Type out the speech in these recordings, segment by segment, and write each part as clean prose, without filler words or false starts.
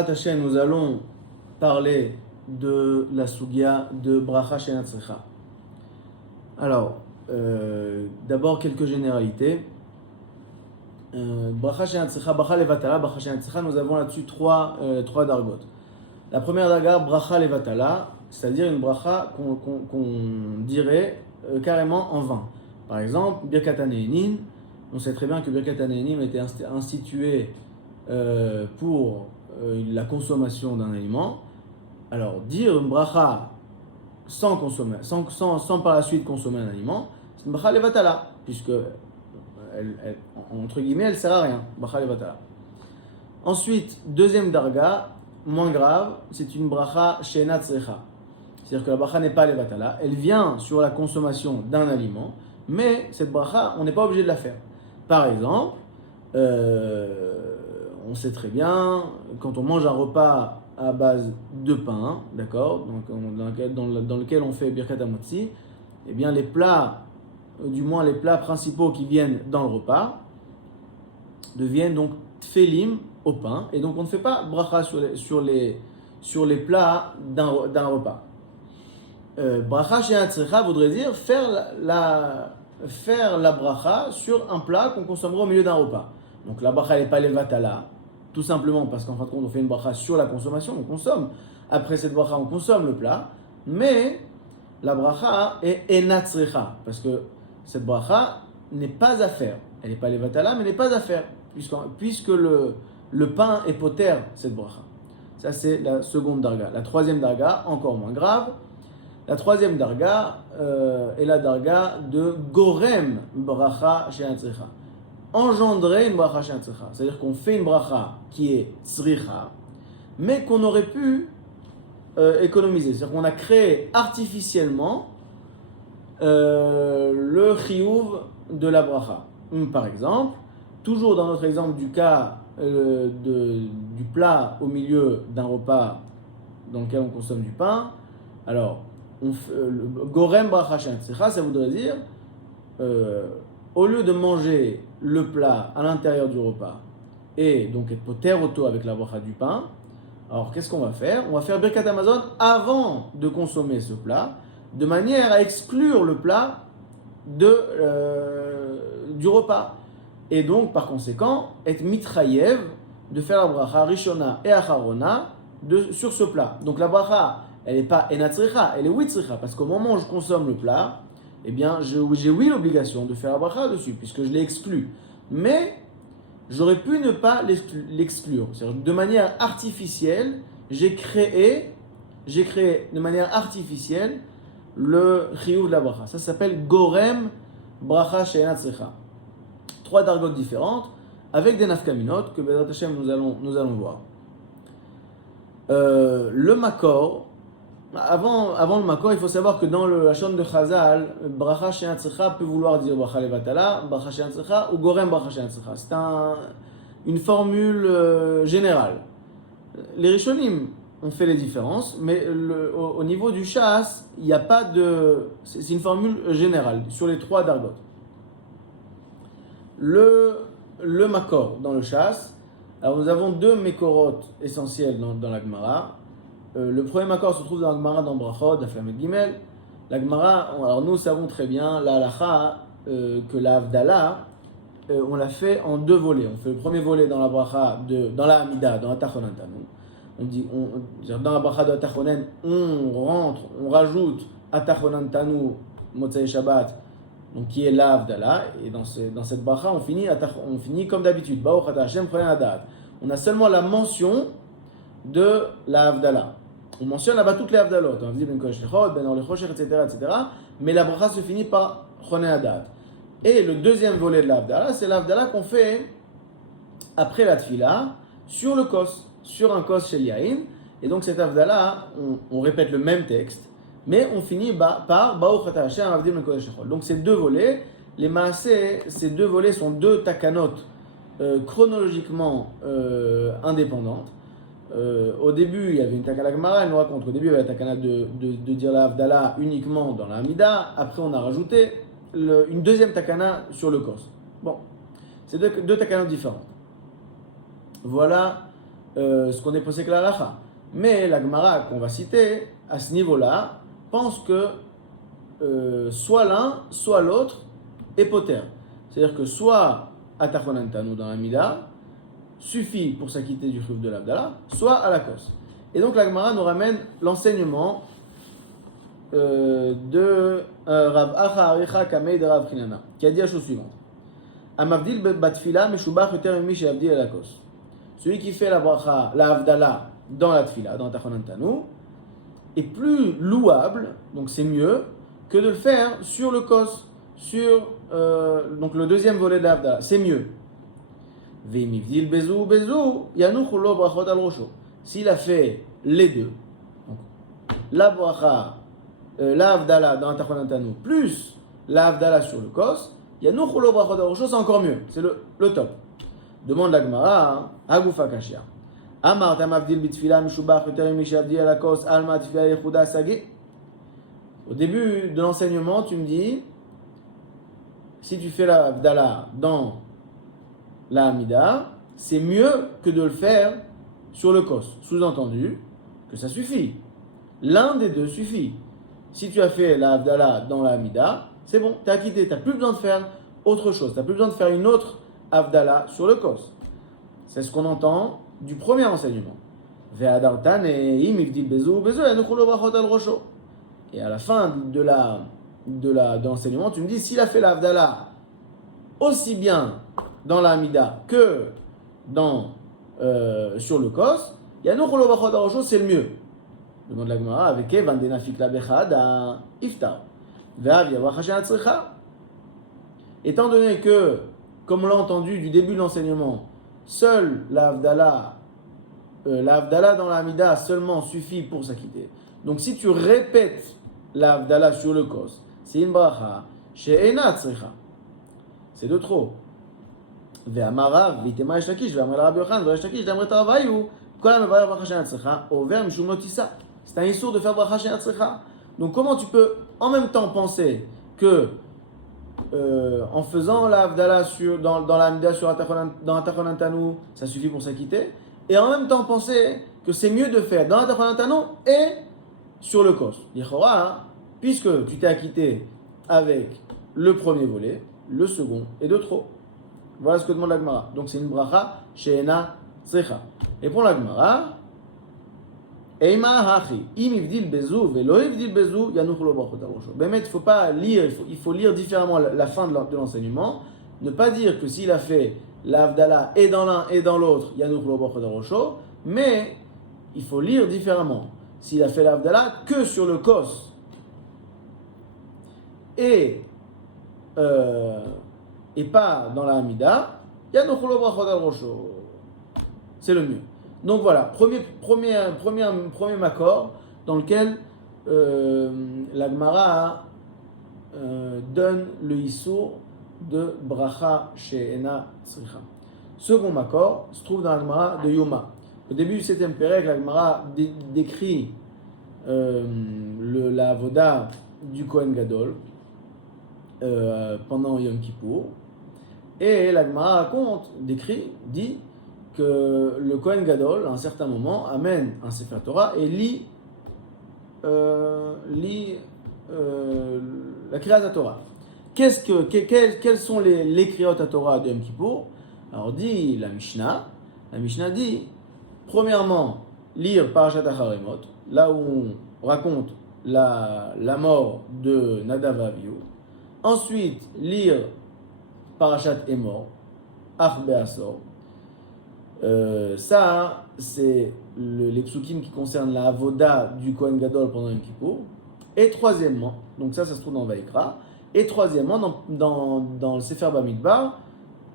Bezrat Hashem, nous allons parler de la Sugya de Bracha She'ena Tzricha. Alors, d'abord quelques généralités. Bracha She'ena Tzricha, Bracha Levatala, Bracha She'ena Tzricha, nous avons là-dessus trois dargot. La première darga, Bracha Levatala, c'est-à-dire une bracha qu'on dirait carrément en vain. Par exemple, Birkat HaNe'enin, on sait très bien que Birkat HaNe'enim était institué pour la consommation d'un aliment. Alors, dire une bracha sans consommer, sans par la suite consommer un aliment, c'est une bracha levatala, puisque entre guillemets, elle sert à rien. Bracha levatala. Ensuite, deuxième darga, moins grave, c'est une bracha she'ena tzricha. C'est-à-dire que la bracha n'est pas levatala, elle vient sur la consommation d'un aliment, mais cette bracha, on n'est pas obligé de la faire. Par exemple, on sait très bien, quand on mange un repas à base de pain, d'accord, donc dans lequel on fait birkat hamotzi, eh bien les plats, du moins les plats principaux qui viennent dans le repas, deviennent donc tfelim au pain, et donc on ne fait pas bracha sur les plats d'un repas. Bracha she'ena tzricha voudrait dire faire la bracha sur un plat qu'on consommera au milieu d'un repas. Donc la bracha n'est pas levatala, tout simplement parce qu'en fin de compte on fait une bracha sur la consommation, on consomme. Après cette bracha on consomme le plat, mais la bracha est ena tzricha, parce que cette bracha n'est pas à faire. Elle n'est pas levatala, mais n'est pas à faire, puisque le pain est poter, cette bracha. Ça c'est la seconde darga. La troisième darga, encore moins grave. La troisième darga est la darga de gorem bracha she'ena tzricha. Engendrer une bracha she'ena tzricha. C'est-à-dire qu'on fait une bracha qui est tzricha, mais qu'on aurait pu économiser. C'est-à-dire qu'on a créé artificiellement le chiyuv de la bracha. Par exemple, toujours dans notre exemple du cas du plat au milieu d'un repas dans lequel on consomme du pain, alors, gorem bracha she'ena tzricha, ça voudrait dire, au lieu de manger le plat à l'intérieur du repas et donc être poter auto avec la bracha du pain, alors qu'est-ce qu'on va faire? On va faire birkat hamazon avant de consommer ce plat, de manière à exclure le plat du repas. Et donc, par conséquent, être mitrayev, de faire la bracha rishona et acharona sur ce plat. Donc la bracha, elle n'est pas ena tzricha, elle est oui tzricha, parce qu'au moment où je consomme le plat, eh bien, j'ai oui l'obligation de faire la bracha dessus, puisque je l'ai exclu. Mais, j'aurais pu ne pas l'exclure. C'est-à-dire, de manière artificielle, j'ai créé de manière artificielle le chiyuv de la bracha. Ça s'appelle gorem bracha she'ena tzricha. Trois dargotes différentes, avec des nafkaminot, que Bezrat Hashem nous allons voir. Le makor, avant le makor, il faut savoir que dans le Hashon de Chazal, bracha she'ena tzricha peut vouloir dire bracha levatala, bracha she'ena tzricha ou gorem bracha she'ena tzricha. C'est une formule générale. Les Rishonim ont fait les différences, mais au niveau du Shas, il n'y a pas de... C'est une formule générale sur les trois dargotes. Le makor dans le Shas, alors nous avons deux mekorot essentiels dans la Gemara. Le premier makor se trouve dans la Gemara dans Brachot, Daf Lamed Gimel. La Gemara, alors nous savons très bien la halacha que la Havdalah, on l'a fait en deux volets. On fait le premier volet dans la bracha dans la Hamida, dans la Tachonan Tanu. Dans la bracha de la Tachonan, on rajoute Atachonan Tanu, Motzei Shabbat, donc qui est la Havdalah, et dans cette bracha, on finit comme d'habitude. Baruch Ata Hashem Cholen Hadat. On a seulement la mention de la Havdalah. On mentionne là-bas toutes les Havdalot, on dit Ben Kodesh Lechot, Ben Or Lechosher, etc., mais la bracha se finit par Cholen Hadat. Et le deuxième volet de la Havdalah, c'est la Havdalah qu'on fait après la Tfila, sur le kos, sur un kos shel yain. Et donc cette Havdalah, on répète le même texte, mais on finit par Baruch Ata Hashem Avdim Ben Kodesh Lechot. Donc ces deux volets, ces deux volets sont deux takanot chronologiquement indépendantes. Au début, il y avait une takana Gemara, elle nous raconte qu'au début, il y avait la takana de dire la Havdalah uniquement dans la Hamida. Après, on a rajouté une deuxième takana sur le kos. Bon, c'est deux takanot différentes. Voilà ce qu'on est posé que la halakha. Mais la Gemara qu'on va citer, à ce niveau-là, pense que soit l'un, soit l'autre est poter. C'est-à-dire que soit Atachonantanu dans la Mida suffit pour s'acquitter du chouv de l'Abdallah, soit à la cause. Et donc la Gemara nous ramène l'enseignement de Rav Acha Aricha Kamei de Rav Chinana, qui a dit la chose suivante. Amavdil batfila meshubach yoter mimi she'avdil la kos. Celui qui fait la bracha, la Avdallah dans la tfila, dans Tachonantanu, est plus louable, donc c'est mieux, que de le faire sur le kos, sur donc le deuxième volet de l'Avdallah, c'est mieux. Ve'imivdil bezu bezu, yanuch lo brachot al rosho. S'il a fait les deux, donc la bracha, la Avdallah dans Tachonantanu, plus la Avdallah sur le kos, yanuch lo brachot al rosho, c'est encore mieux, c'est le top. Demande la Gemara, Hagufa Kashia. Amar tamavdil bitfila mishubach yoter mimi she'avdil la kos alma tfila yechuda sagi. Au début de l'enseignement, tu me dis, si tu fais la Avdallah dans la Hamida, c'est mieux que de le faire sur le kos. Sous-entendu que ça suffit. L'un des deux suffit. Si tu as fait la Avdallah dans la Hamida, c'est bon, tu as quitté, tu n'as plus besoin de faire autre chose. Tu n'as plus besoin de faire une autre Avdallah sur le kos. C'est ce qu'on entend du premier enseignement. Et à la fin de l'enseignement, tu me dis, s'il a fait la Avdallah aussi bien dans la Hamida que sur le kos, c'est le mieux. Demande la Gemara avec Evan denafik la bechada iftar. Étant donné que, comme on l'a entendu du début de l'enseignement, seule la Avdallah dans la Hamida seulement suffit pour s'acquitter. Donc si tu répètes la Avdallah sur le kos, c'est une bracha she'ena tzricha. C'est de trop. Ve'amarav v'itema yesh lakish ve'amar Rabbi Yochanan ve'yesh lakish d'amret ravayu kol ha'mevarer bracha she'ena tzricha over mishum lo tisa. C'est un issur de faire bracha she'ena tzricha. Donc comment tu peux en même temps penser que en faisant la Avdallah dans la Hamida dans Atachonantanu, ça suffit pour s'acquitter, et en même temps penser que c'est mieux de faire dans Atachonantanu et sur le kos. Yichora, puisque tu t'es acquitté avec le premier volet, le second est de trop. Voilà ce que demande la Gemara. Donc c'est une bracha she'ena tzricha. Répond la Gemara. Eima hachi, im ivdil bezu velo ivdil bezu, yanuch lo brachot al rosho. Bémet, il faut pas lire, il faut lire différemment la fin de l'enseignement. Ne pas dire que s'il a fait l'Avdallah et dans l'un et dans l'autre, yanuch lo brachot al rosho, mais il faut lire différemment. S'il a fait l'Avdallah que sur le kos et pas dans la Hamida, yanuch lo brachot al rosho. C'est le mieux. Donc voilà, premier accord dans lequel la Gemara donne le issur de bracha she'ena tzricha. Second accord se trouve dans la Gemara de Yoma. Au début du 7e pérec, la Gemara décrit la avoda du Kohen Gadol pendant Yom Kippour. Et la Gemara dit que le Kohen Gadol, à un certain moment, amène un Sefer Torah et lit la Kriyat Torah. Quels sont les Kriyot Torah de Yom Kippour? Alors dit la Mishnah dit, premièrement, lire Parashat Acharemot, là où on raconte la mort de Nadav et Avihu. Ensuite, lire Parashat Emor, Ach Be'asor. Ça, c'est les psukim qui concernent la avoda du Kohen Gadol pendant Yom Kippour. Et troisièmement, donc ça se trouve dans Vaïkra. Et troisièmement, dans le Sefer Bamidbar,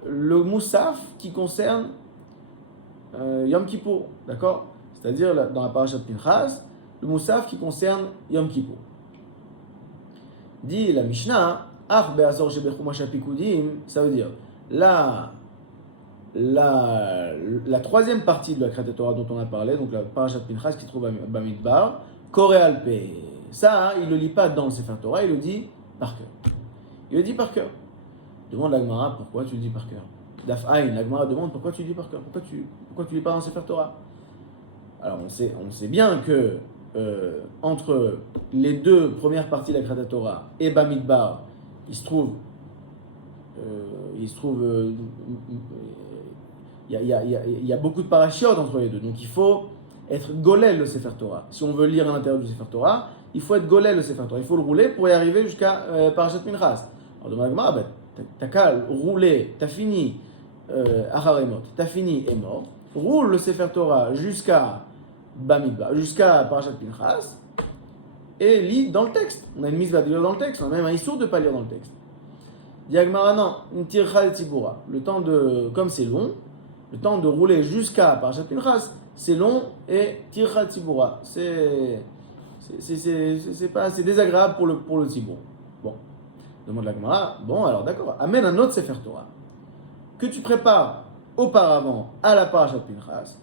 le Moussaf qui concerne Yom Kippour, d'accord? C'est-à-dire dans la Parashat Pinchas, le Moussaf qui concerne Yom Kippour. Dit la Mishnah, Ach be'asor shebechumash hapikudim, ça veut dire la troisième partie de la Kriyat Torah dont on a parlé, donc la Parashat Pinchas qui se trouve à Bamidbar, Koré Alpé. Ça, il ne le lit pas dans le Sefer Torah, il le dit par cœur. Il le dit par cœur. Demande la Gemara, pourquoi tu le dis par cœur? Daf Ain, la Gemara demande pourquoi tu lis par cœur, pourquoi tu lis pas dans Sefer Torah. Alors on sait bien que entre les deux premières parties de la Kriyat Torah et Bamidbar, il se trouve, il y a beaucoup de parachiotes entre les deux. Donc il faut être golel le Sefer Torah. Si on veut lire à l'intérieur du Sefer Torah, il faut être golel le Sefer Torah. Il faut le rouler pour y arriver jusqu'à Parashat Minchas. Alors demande à la Gemara, t'as qu'à rouler, t'as fini Acharemot, t'as fini Emor, roule le Sefer Torah jusqu'à Bamidbar, jusqu'à Parashat Pinchas, et lis dans le texte. On a une mise à lire dans le texte, on a même un issour de ne pas lire dans le texte. Diagmara, non, une tircha de Tibura. Le temps de, comme c'est long, le temps de rouler jusqu'à Parashat Pinchas, c'est long et tircha de Tibura. C'est désagréable pour le Tibour. Bon, demande la Gemara, bon alors d'accord, amène un autre Sefer Torah que tu prépares auparavant à la Parashat Pinchas.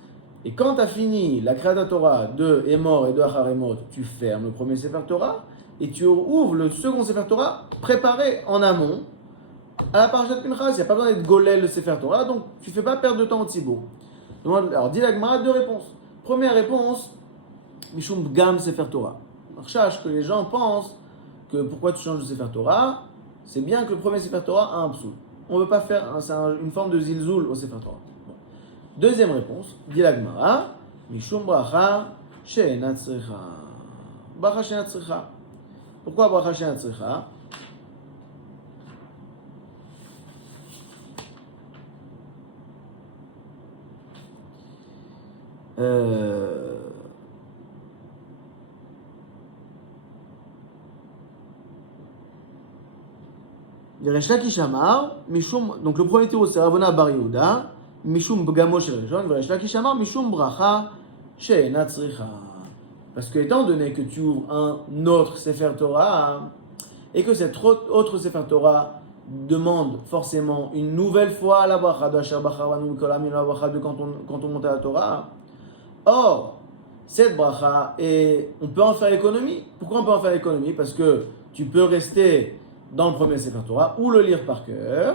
Et quand tu as fini la Kriyat Torah de Emor et de Acharemot, tu fermes le premier Sefer Torah et tu ouvres le second Sefer Torah préparé en amont à la Parashat Pinchas. Il n'y a pas besoin d'être golel le Sefer Torah, donc tu ne fais pas perdre de temps au Tzibour. Alors, dit la Gemara, deux réponses. Première réponse, Mishum Bgam Sefer Torah. Alors, sache que les gens pensent que pourquoi tu changes de Sefer Torah, c'est bien que le premier Sefer Torah a un psoul. On ne veut pas faire, c'est une forme de zilzoul au Sefer Torah. Deuxième réponse, dit la Gemara, Mishum bracha she'ena tzricha. Bracha she'ena tzricha. Pourquoi bracha she'ena tzricha? Resh Lakish Amar, Mishum, donc le premier théo c'est Ravona Bar Yehuda, Mishum Bgamo Shel Rishon, Resh Lakish Amar, Mishum Bracha She'ena Tzricha. Parce que étant donné que tu ouvres un autre Sefer Torah, et que cet autre Sefer Torah demande forcément une nouvelle fois la bracha de Asher Bacharanu Mikolam, la bracha de quand on monte à la Torah. Or, cette bracha, on peut en faire l'économie. Pourquoi on peut en faire l'économie? Parce que tu peux rester dans le premier Sefer Torah ou le lire par cœur,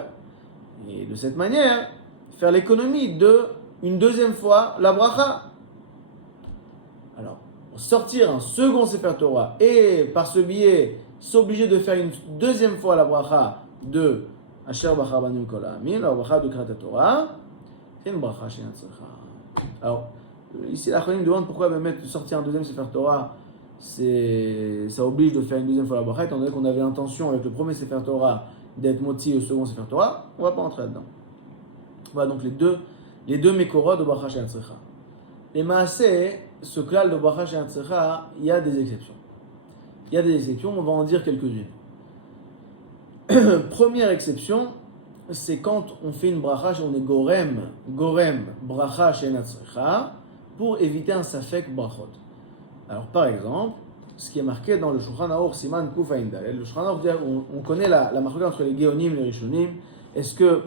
et de cette manière, faire l'économie de une deuxième fois la bracha. Alors, pour sortir un second Sefer Torah et par ce biais s'obliger de faire une deuxième fois la bracha de Asher Bachar Banu Kol Ha'amin, la bracha de Kriyat Torah, c'est une bracha she'ena tzricha. Alors, ici la Chachamim demande pourquoi mettre sortir un deuxième Sefer Torah, ça oblige de faire une deuxième fois la bracha, étant donné qu'on avait l'intention avec le premier Sefer Torah d'être moti au second Sefer Torah, on ne va pas entrer là-dedans. Voilà donc les deux Mekorot de bracha she'ena tzricha. Les Maaseh, ce klal de bracha she'ena tzricha, il y a des exceptions. Il y a des exceptions, on va en dire quelques-unes. Première exception, c'est quand on fait une bracha, on est gorem bracha she'ena tzricha, pour éviter un safek brachot. Alors par exemple, ce qui est marqué dans le Shulchan Aruch Siman Kuf Ayin Daled, le Shulchan Aruch, on connaît la marque entre les Géonim et les Rishonim. Est-ce que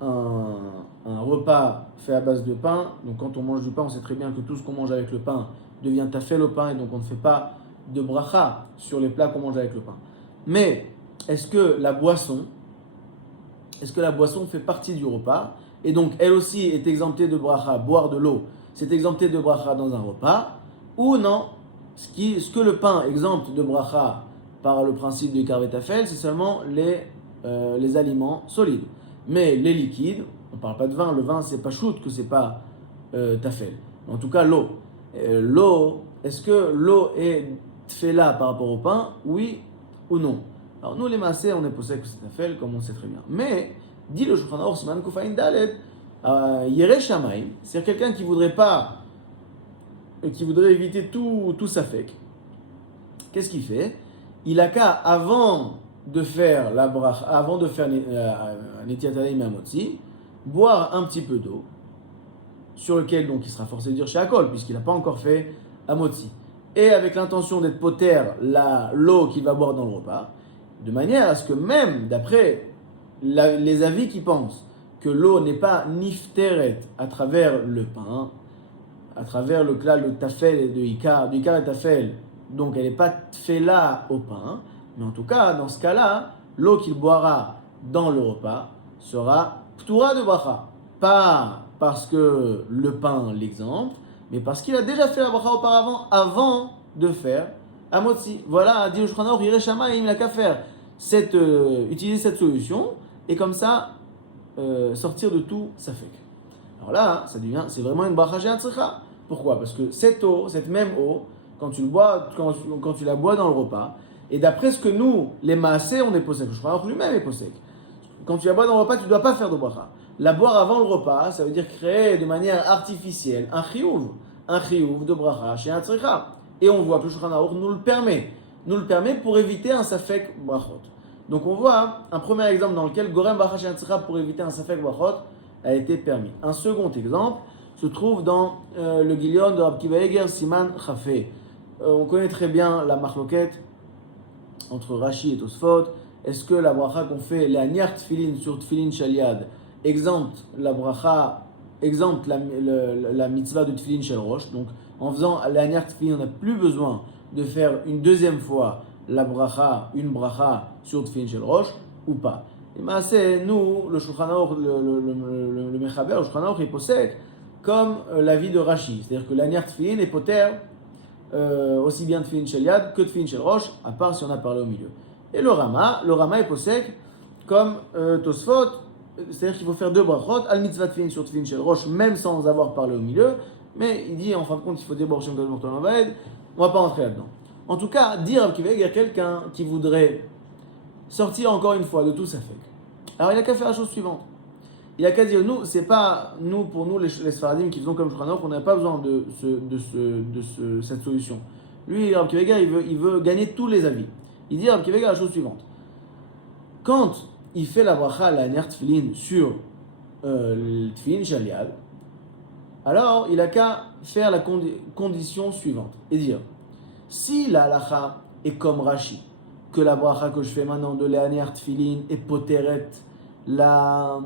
un repas fait à base de pain, donc quand on mange du pain, on sait très bien que tout ce qu'on mange avec le pain devient tafel au pain, et donc on ne fait pas de bracha sur les plats qu'on mange avec le pain. Mais est-ce que la boisson fait partie du repas, et donc elle aussi est exemptée de bracha? Boire de l'eau, c'est exempté de bracha dans un repas, ou non? Ce que le pain exempte de bracha par le principe du Ikar Tafel, c'est seulement les aliments solides. Mais les liquides, on ne parle pas de vin, le vin c'est pas shoot, que c'est pas tafel. En tout cas l'eau. L'eau, est-ce que l'eau est tfela par rapport au pain? Oui ou non? Alors nous les massés, on est possède que c'est tafel, comme on sait très bien. Mais, dit le Shulchan Aruch Siman Kuf Ayin Daled, Yereh Shamayim, c'est quelqu'un qui voudrait éviter tout safek. Qu'est-ce qu'il fait? Il a qu'à, avant de faire la bracha, avant de faire Netiat Yadayim et Hamotzi, boire un petit peu d'eau, sur lequel donc il sera forcé de dire She'akol, puisqu'il n'a pas encore fait Hamotzi. Et avec l'intention d'être poter l'eau qu'il va boire dans le repas, de manière à ce que même, d'après les avis qui pensent que l'eau n'est pas nifteret à travers le pain, à travers le klal de tafel et de ikar, du ikar et tafel, donc elle n'est pas tfela au pain, mais en tout cas, dans ce cas-là, l'eau qu'il boira dans le repas sera P'tura de bracha. Pas parce que le pain l'exemple, mais parce qu'il a déjà fait la bracha auparavant, avant de faire Amotzi. Voilà, a dit le Shulchan Aruch, Yireh Shamayim, il n'a qu'à faire utiliser cette solution, et comme ça, sortir de tout safek. Alors là, c'est vraiment une bracha she'atzricha. Pourquoi? Parce que cette eau, cette même eau, quand tu la bois dans le repas, et d'après ce que nous, les maasés, on est posek, le Shulchan Aruch lui-même est posek. Quand tu la bois dans le repas, tu ne dois pas faire de bracha. La boire avant le repas, ça veut dire créer de manière artificielle un chiyuv de bracha she'atzricha. Et on voit que le Shulchan Aruch nous le permet pour éviter un safek brachot. Donc on voit un premier exemple dans lequel Gorem Bracha She'atzricha pour éviter un Safek Brachot a été permis. Un second exemple se trouve dans le Gilion de Rabbi Akiva Eiger Siman Chafé. On connaît très bien la marloquette entre Rashi et Tosfot. Est-ce que la bracha qu'on fait, la niar tfilin sur tfilin shaliad, exempte la mitzvah de tfilin shel rosh? Donc en faisant la niar tfilin, on n'a plus besoin de faire une deuxième fois une bracha sur tfilin shel rosh ou pas. Et ben c'est nous, le Shulchan Aruch, le Mechaber, le Shulchan Aruch, il possède comme l'avis de Rashi, c'est-à-dire que la niar tfilin est poter aussi bien tfilin shel yad que tfilin shel rosh, à part si on a parlé au milieu. Et le Rama est possède comme Tosfot, c'est-à-dire qu'il faut faire deux brachot, al mitzvah tfilin sur tfilin shel rosh, même sans avoir parlé au milieu, mais il dit en fin de compte il faut dire Baruch Shem Kol Morton Aved, on va pas rentrer là-dedans. En tout cas, dire Rabbi Akiva Eiger, quelqu'un qui voudrait sortir encore une fois de tout sa fake. Alors il a qu'à faire la chose suivante. Il a qu'à dire, pour nous les Sfaradim qui faisons comme Shulchan Aruch, on n'a pas besoin de cette solution. Lui, Rabbi Akiva Eiger, il veut gagner tous les avis. Il dit Rabbi Akiva Eiger la chose suivante. Quand il fait la bracha, la niar tfilin sur le tfilin shalial, alors il a qu'à faire la condition suivante et dire, si la halacha est comme Rashi, que la bracha que je fais maintenant de la niar tfilin est poteret la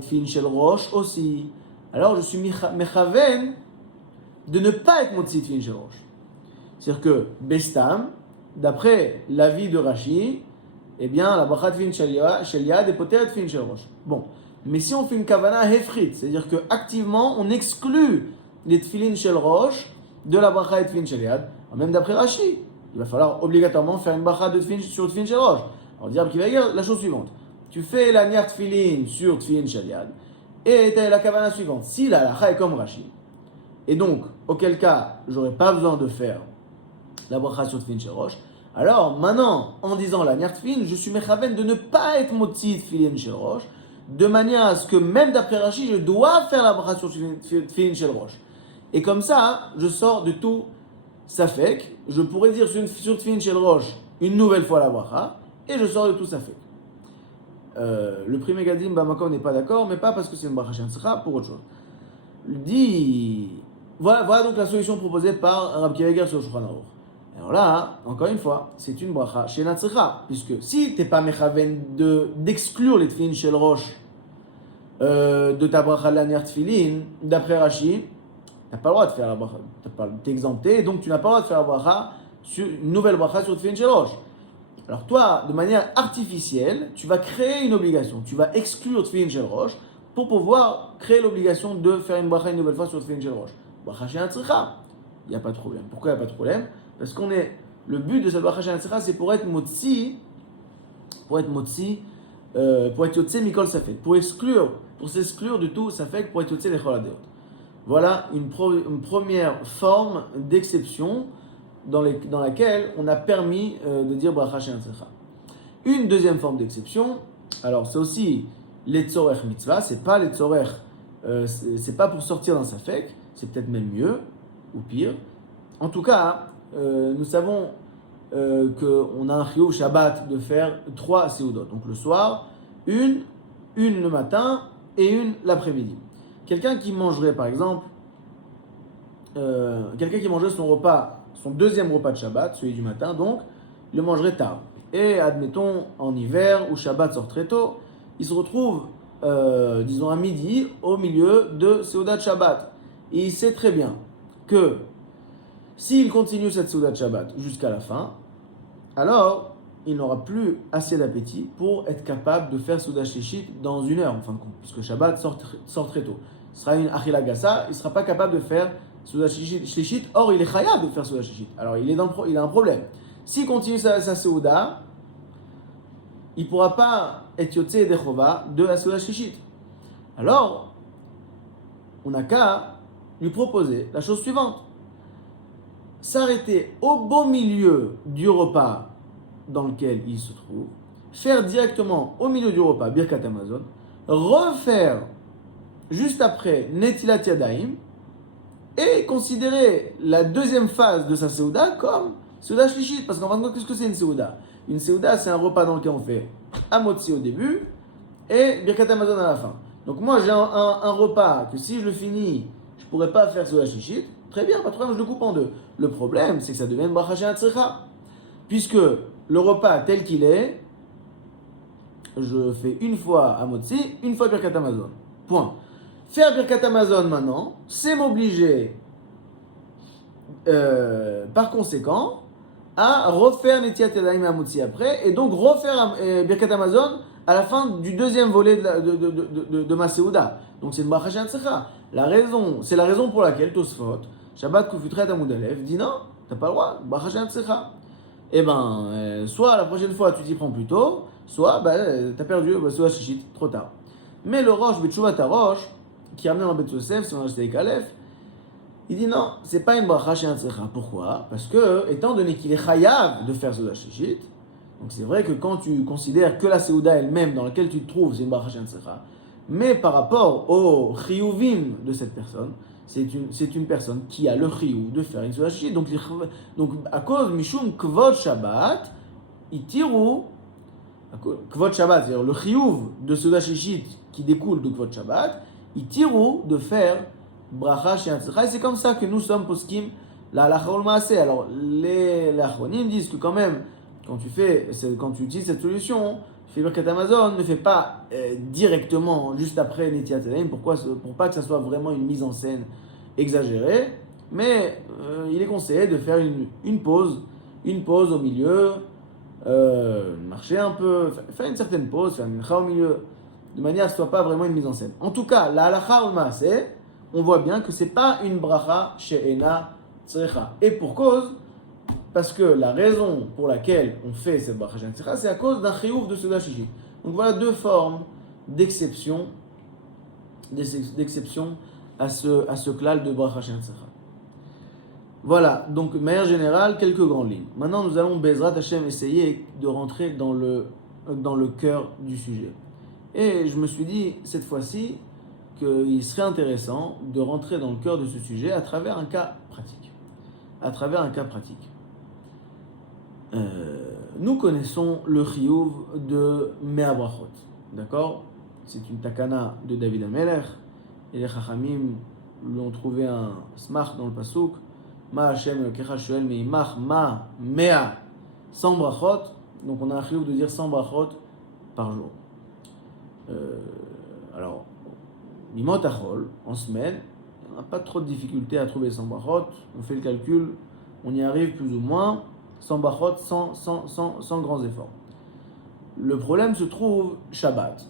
tfilin shel rosh aussi, alors je suis mechaven de ne pas être motzi tfilin shel rosh. C'est-à-dire que bestam, d'après l'avis de Rashi, eh bien la bracha tfilin shel yad est poteret tfilin shel rosh. Bon, mais si on fait une kavana hefrit, c'est-à-dire que activement on exclut les tfilin shel rosh de la bracha et tfilin shel yad, même d'après Rashi, il va falloir obligatoirement faire une bracha sur tfilin shel rosh. Alors dire qu'il va dire la chose suivante. Tu fais la niar tfilin sur tfilin shel yad et tu as la kavana suivante. Si la halacha est comme Rashi, et donc auquel cas j'aurais pas besoin de faire la bracha sur tfilin shel rosh, alors maintenant en disant la niar tfilin, je suis mechaven de ne pas être motzi tfilin shel rosh, de manière à ce que même d'après Rashi, je dois faire la bracha sur tfilin shel rosh. Et comme ça, je sors de tout safek, je pourrais dire sur tfilin shel rosh une nouvelle fois la bracha, et je sors de tout safek. Le Pri Megadim Bamako n'est pas d'accord, mais pas parce que c'est une bracha she'atzricha, pour autre chose. Il dit, voilà donc la solution proposée par Rabbi Akiva Eiger sur le Shulchan Aruch. Alors là, encore une fois, c'est une bracha she'atzricha, puisque si tu n'es pas mechaven d'exclure les tfilin shel rosh de ta bracha de la niar tfilin, d'après Rashi, tu n'as pas le droit de faire la bracha, t'es exempté, donc tu n'as pas le droit de faire la bracha une nouvelle bracha sur tfilin shel rosh. Alors toi, de manière artificielle, tu vas créer une obligation, tu vas exclure tfilin shel rosh pour pouvoir créer l'obligation de faire une bracha une nouvelle fois sur tfilin shel rosh. Bracha she'atzricha, il n'y a pas de problème. Pourquoi il n'y a pas de problème? Parce le but de cette bracha she'atzricha, c'est pour être yotze mikol safek, pour s'exclure de tout safek, pour être yotze lechol hadeot. Voilà une première forme d'exception dans laquelle on a permis de dire bracha she'atzricha. Une deuxième forme d'exception, alors c'est aussi les tzorech mitzvah, c'est pas les tzorech, c'est pas pour sortir d'un safek, c'est peut-être même mieux ou pire. En tout cas, nous savons qu'on a un chiyuv Shabbat de faire 3 seudot. Donc le soir, une le matin et une l'après-midi. Quelqu'un qui mangerait par exemple, son deuxième repas de Shabbat, celui du matin, donc, il le mangerait tard. Et admettons, en hiver, où Shabbat sort très tôt, il se retrouve, disons à midi, au milieu de Seudat Shabbat. Et il sait très bien que s'il continue cette Seudat Shabbat jusqu'à la fin, alors il n'aura plus assez d'appétit pour être capable de faire Souda Shlichit dans 1 heure, en fin de compte, puisque Shabbat sort très tôt. Ce sera une Achila Gassa, il ne sera pas capable de faire Souda Shlichit, or il est Chayab de faire Souda Shlichit. Alors il a un problème. S'il continue sa Souda, il ne pourra pas être Yotze et Dechova de la Souda Shlichit. Alors, on n'a qu'à lui proposer la chose suivante. S'arrêter au beau milieu du repas dans lequel il se trouve, faire directement au milieu du repas Birkat Hamazon, refaire juste après Netilat Yadayim et considérer la deuxième phase de sa Seouda comme Seouda Shlichit. Parce qu'en fin de compte, qu'est-ce que c'est une Seouda? Une Seouda, c'est un repas dans lequel on fait Hamotzi au début et Birkat Hamazon à la fin. Donc moi, j'ai un repas que si je le finis, je ne pourrais pas faire Seouda Shlichit. Très bien, pas de problème, je le coupe en 2. Le problème, c'est que ça devient une bracha she'eina tzricha. Puisque le repas tel qu'il est, je fais une fois Hamotzi, une fois Birkat Hamazon. Point. Faire Birkat Hamazon maintenant, c'est m'obliger, par conséquent, à refaire Netilat Yadayim et Hamotzi après, et donc refaire Birkat Hamazon à la fin du deuxième volet de ma Seouda. Donc c'est une bracha she'eina tzricha. C'est la raison pour laquelle Tosfot, Shabbat Kufutret Amud Aleph, dit non, t'as pas le droit, bracha she'eina tzricha. Eh ben, soit la prochaine fois tu t'y prends plus tôt, soit t'as perdu, Souda Shlichit, trop tard. Mais le Rosh B'Tshuvat HaRosh, qui a amené dans Bet Yosef, si on a acheté avec Aleph, il dit non, c'est pas une bracha she'eina tzricha. Pourquoi? Parce que, étant donné qu'il est chayav de faire Souda Shlichit, donc c'est vrai que quand tu considères que la Seouda elle-même dans laquelle tu te trouves, c'est une bracha she'eina tzricha, mais par rapport au chiyuvim de cette personne, c'est une personne qui a le chiyuv de faire une Souda Shlichit. Donc à cause mishum kvod Shabbat, itiru, kvod Shabbat, c'est-à-dire le chiyuv de Souda Shlichit qui découle de kvod Shabbat, itiru de faire bracha she'eina tzricha. Et c'est comme ça que nous sommes poskim la halacha ol maaseh. Alors les achronim disent que quand même, quand tu utilises cette solution, fais Birkat Hamazon, ne fais pas directement juste après Netilat Yadayim. Pourquoi? Pour pas que ça soit vraiment une mise en scène exagérée. Mais il est conseillé de faire une pause au milieu, marcher un peu, faire une certaine pause, faire une mincha au milieu, de manière à ce que ce soit pas vraiment une mise en scène. En tout cas, la halacha ol maaseh, on voit bien que c'est pas une bracha she'eina tzricha. Et pour cause, parce que la raison pour laquelle on fait cette bracha she'eina tzricha, c'est à cause d'un chiyuv de Souda Shlichit. Donc voilà 2 formes d'exception à ce klal de bracha she'eina tzricha. Voilà, donc de manière générale, quelques grandes lignes. Maintenant, nous allons, Bezrat Hashem, essayer de rentrer dans le cœur du sujet. Et je me suis dit, cette fois-ci, qu'il serait intéressant de rentrer dans le cœur de ce sujet à travers un cas pratique. Nous connaissons le chiyuv de Mea Brachot, d'accord? C'est une takana de David HaMelech, et les Chachamim lui ont trouvé un smach dans le pasuk, Ma Hashem Elokecha Shoel Meimach Ma Mea, 100 brachot. Donc on a un chiyuv de dire 100 brachot par jour. Alors, Mimot Achol, en semaine, on n'a pas trop de difficulté à trouver 100 brachot. On fait le calcul, on y arrive plus ou moins. 100 brachot, sans grands efforts. Le problème se trouve Shabbat,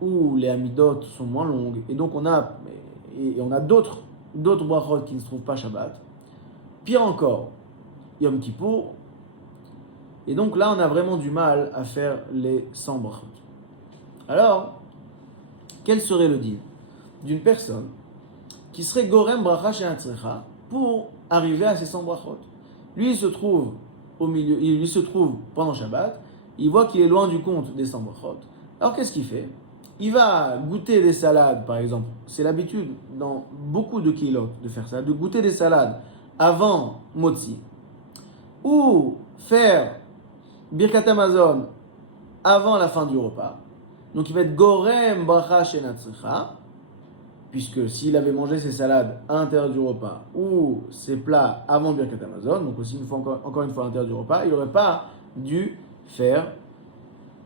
où les amidot sont moins longues, et donc on a d'autres brachot qui ne se trouvent pas Shabbat. Pire encore, Yom Kippour. Et donc là, on a vraiment du mal à faire les 100 brachot. Alors, quel serait le deal d'une personne qui serait gorem bracha she'eina tzricha pour arriver à ces 100 brachot? Lui, il se trouve au milieu, il se trouve pendant Shabbat, il voit qu'il est loin du compte des 100 brachot. Alors qu'est-ce qu'il fait? Il va goûter des salades, par exemple. C'est l'habitude dans beaucoup de kilot de faire ça, de goûter des salades avant Motzi, ou faire Birkat Hamazon avant la fin du repas. Donc il va être gorem bracha she'eina tzricha, puisque s'il avait mangé ses salades à l'intérieur du repas ou ses plats avant Birkat Hamazon, donc aussi encore une fois à l'intérieur du repas, il n'aurait pas dû faire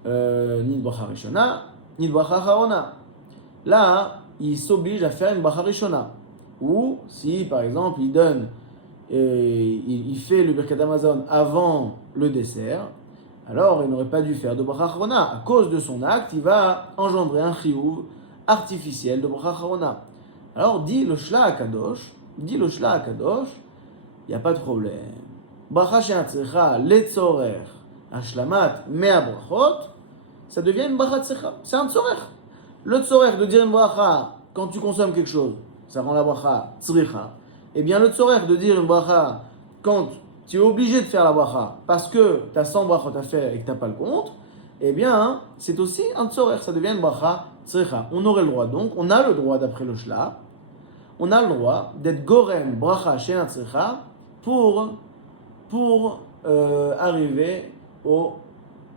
ni de bracha rishona, ni de bracha acharona. Là, il s'oblige à faire une bracha rishona. Ou si, par exemple, il fait le Birkat Hamazon avant le dessert, alors il n'aurait pas dû faire de bracha achrona. À cause de son acte, il va engendrer un chiyuv artificiel de bracha achrona. Alors dit le Shla HaKadosh, il n'y a pas de problème. Bracha she'atzrecha letzorer hashlamat mea brachot, ça devient une bracha tzrecha. C'est un tzorer. Le tzorer de dire une bracha quand tu consommes quelque chose, ça rend la bracha tzrecha. Eh bien le tzorer de dire une bracha quand tu es obligé de faire la bracha parce que tu as 100 brachot à faire et que tu n'as pas le compte, eh bien c'est aussi un tzorer, ça devient une bracha tzrecha. On aurait le droit donc, on a le droit d'après le Shla, on a le droit d'être gorem bracha she'ena tzrecha pour arriver au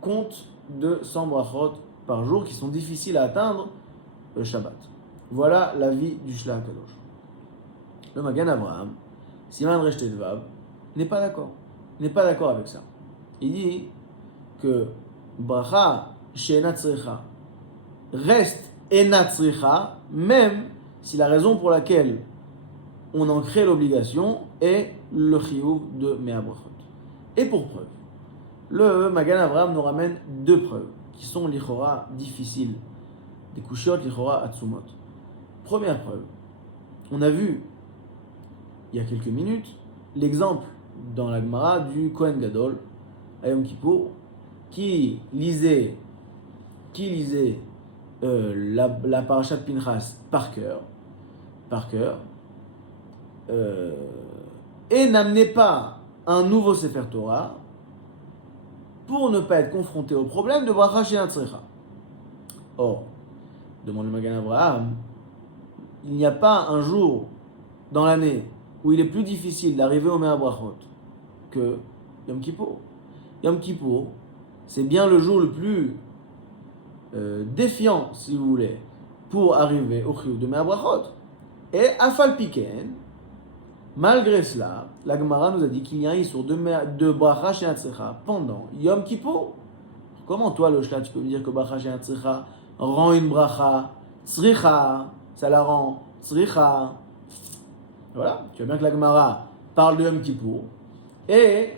compte de 100 brachot par jour qui sont difficiles à atteindre le Shabbat. Voilà l'avis du Shla HaKadosh. Le Magen Avraham, Siman Resh Tetvav, n'est pas d'accord. Il n'est pas d'accord avec ça. Il dit que bracha she'ena tzrecha reste ena tzrecha, même si la raison pour laquelle on en crée l'obligation est le chiyuv de mea brachot. Et pour preuve, le Magen Avraham nous ramène deux preuves qui sont lichora difficiles, des kushiot lichora atzumot. Première preuve, on a vu il y a quelques minutes l'exemple dans la Gemara du Kohen Gadol à Yom Kippour qui lisait la parashat Pinchas par cœur, et n'amenait pas un nouveau Sefer Torah pour ne pas être confronté au problème de bracha she'ena tzrecha. Or, demande le Magen Avraham, il n'y a pas un jour dans l'année où il est plus difficile d'arriver au mea brachot que Yom Kippour. Yom Kippour, c'est bien le jour le plus défiant, si vous voulez, pour arriver au chiyuv de mea brachot. Et afal piken, malgré cela, la Gemara nous a dit qu'il y a un issur de bracha she'ena tzrecha pendant Yom Kippour. Comment toi, le Shla, tu peux me dire que bracha she'ena tzrecha rend une bracha tzricha, ça la rend tzricha? Voilà, tu vois bien que la Gemara parle de Yom Kippour et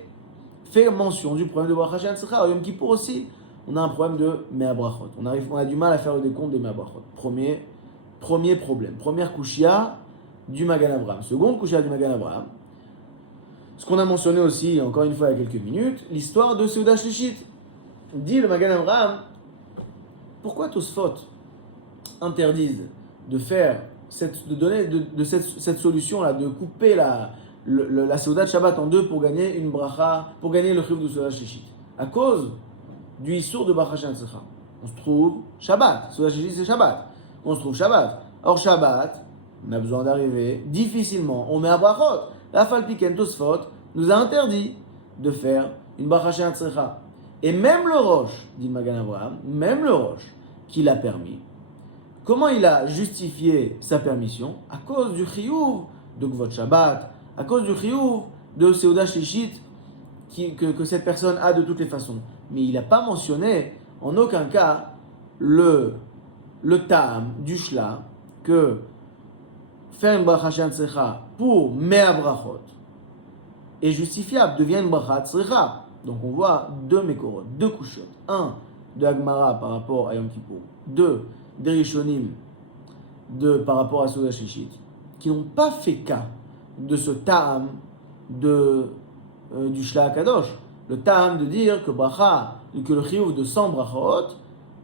fait mention du problème de bracha she'ena tzrecha. Yom Kippour aussi, on a un problème de mea brachot. On a du mal à faire le décompte des mea brachot. Premier problème, première kushia du Magen Avraham. Seconde kushia du Magen Avraham, ce qu'on a mentionné aussi, encore une fois, il y a quelques minutes, l'histoire de Seuda Shlishit. Dit le Magen Avraham, pourquoi Tosfot interdisent de faire cette solution-là, de couper la Seuda de Shabbat en deux pour gagner une bracha, pour gagner le chiyuv de Seuda Shlishit? À cause du issour de bracha she'ena tzrecha. On se trouve Shabbat. Seuda Shlishit, c'est Shabbat. On se trouve Shabbat. Or Shabbat, on a besoin d'arriver difficilement. On met un brachot. La Falpiken Tosfot nous a interdit de faire une bracha she'ena tzrecha. Et même le Rosh, dit Magen Avraham, même le Rosh qui l'a permis, comment il a justifié sa permission? À cause du chiyuv de Kvod Shabbat, à cause du chiyuv de Seuda Shlishit que cette personne a de toutes les façons. Mais il n'a pas mentionné en aucun cas le ta'am du Shla que faire une bracha she'ena tzrecha pour mea brachot est justifiable, devient une bracha tzrecha. Donc on voit deux mekorot, deux kushot. Un de Agmara par rapport à Yom Kippour, deux des Rishonim par rapport à Seuda Shlishit, qui n'ont pas fait cas de ce ta'am du Shla HaKadosh. Le ta'am de dire que le chiyuv de 100 brachot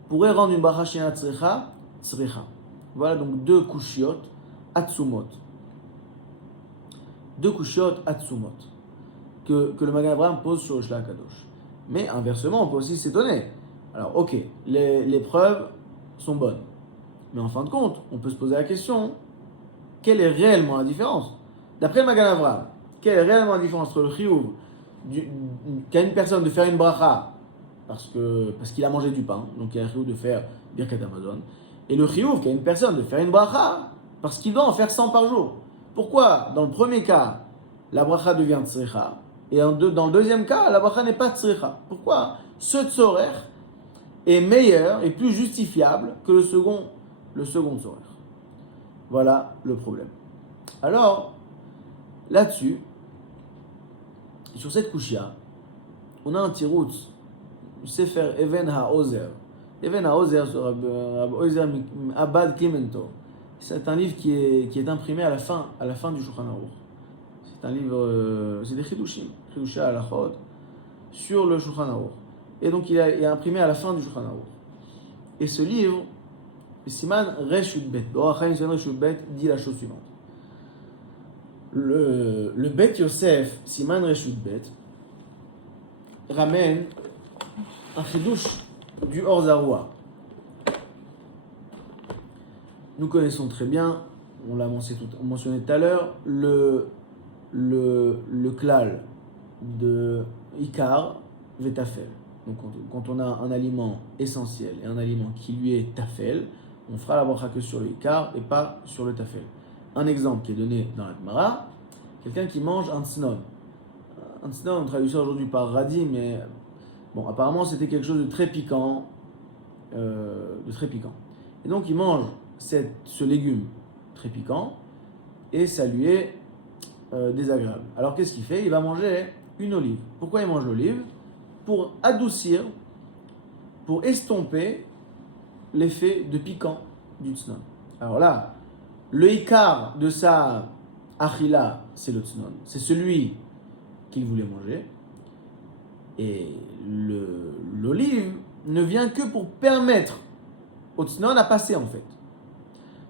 pourrait rendre une bracha she'ena tzrecha tzrecha. Voilà donc deux kushiot atzumot. Deux kushiot atzumot que le Magen Avraham pose sur le Shla HaKadosh. Mais inversement, on peut aussi s'étonner. Alors, ok, les preuves sont bonnes. Mais en fin de compte, on peut se poser la question, quelle est réellement la différence? D'après le Magen Avraham, quelle est réellement la différence entre le chiyuv qu'a une personne de faire une bracha parce qu'il a mangé du pain, donc il y a un chiyuv de faire Birkat Hamazon, et le chiyuv qu'a une personne de faire une bracha parce qu'il doit en faire 100 par jour? Pourquoi, dans le premier cas, la bracha devient tzrecha, et dans le deuxième cas, la bracha n'est pas tzrecha? Pourquoi ce tzorer est meilleur et plus justifiable que le second tzorer? Voilà le problème. Alors, là-dessus, sur cette kushia, on a un tiroutz Sefer Even HaOzer. Even HaOzer, Rabbi Ozer Abad Clemento. C'est un livre qui est imprimé à la fin du Shulchan Aruch. C'est un livre, c'est des Chidushim, Chidushim Halachot, sur le Shulchan Aruch. Et donc il est imprimé à la fin du Shulchan Aruch. Et ce livre, Siman Reshut Bet, Orach Chaim Siman Reshut Bet, dit la chose suivante. Le Bet Yosef, Siman Reshut Bet, ramène un chidouche du Or Zarua. Nous connaissons très bien, on l'a mentionné tout à l'heure, le klal de Ikar Vetafel. Donc quand on a un aliment essentiel et un aliment qui lui est Tafel, on fera la bracha que sur le Ikar et pas sur le Tafel. Un exemple qui est donné dans la Gemara, quelqu'un qui mange un tsnon. Un tsnon, on traduit ça aujourd'hui par radis, mais bon, apparemment c'était quelque chose de très piquant. Et donc il mange ce légume très piquant et ça lui est désagréable. Alors qu'est-ce qu'il fait? Il va manger une olive. Pourquoi il mange l'olive? Pour adoucir, pour estomper l'effet de piquant du tsnon. Alors là, le ikar de sa achila, c'est le tsnon. C'est celui qu'il voulait manger. Et l'olive ne vient que pour permettre au tsnon à passer en fait.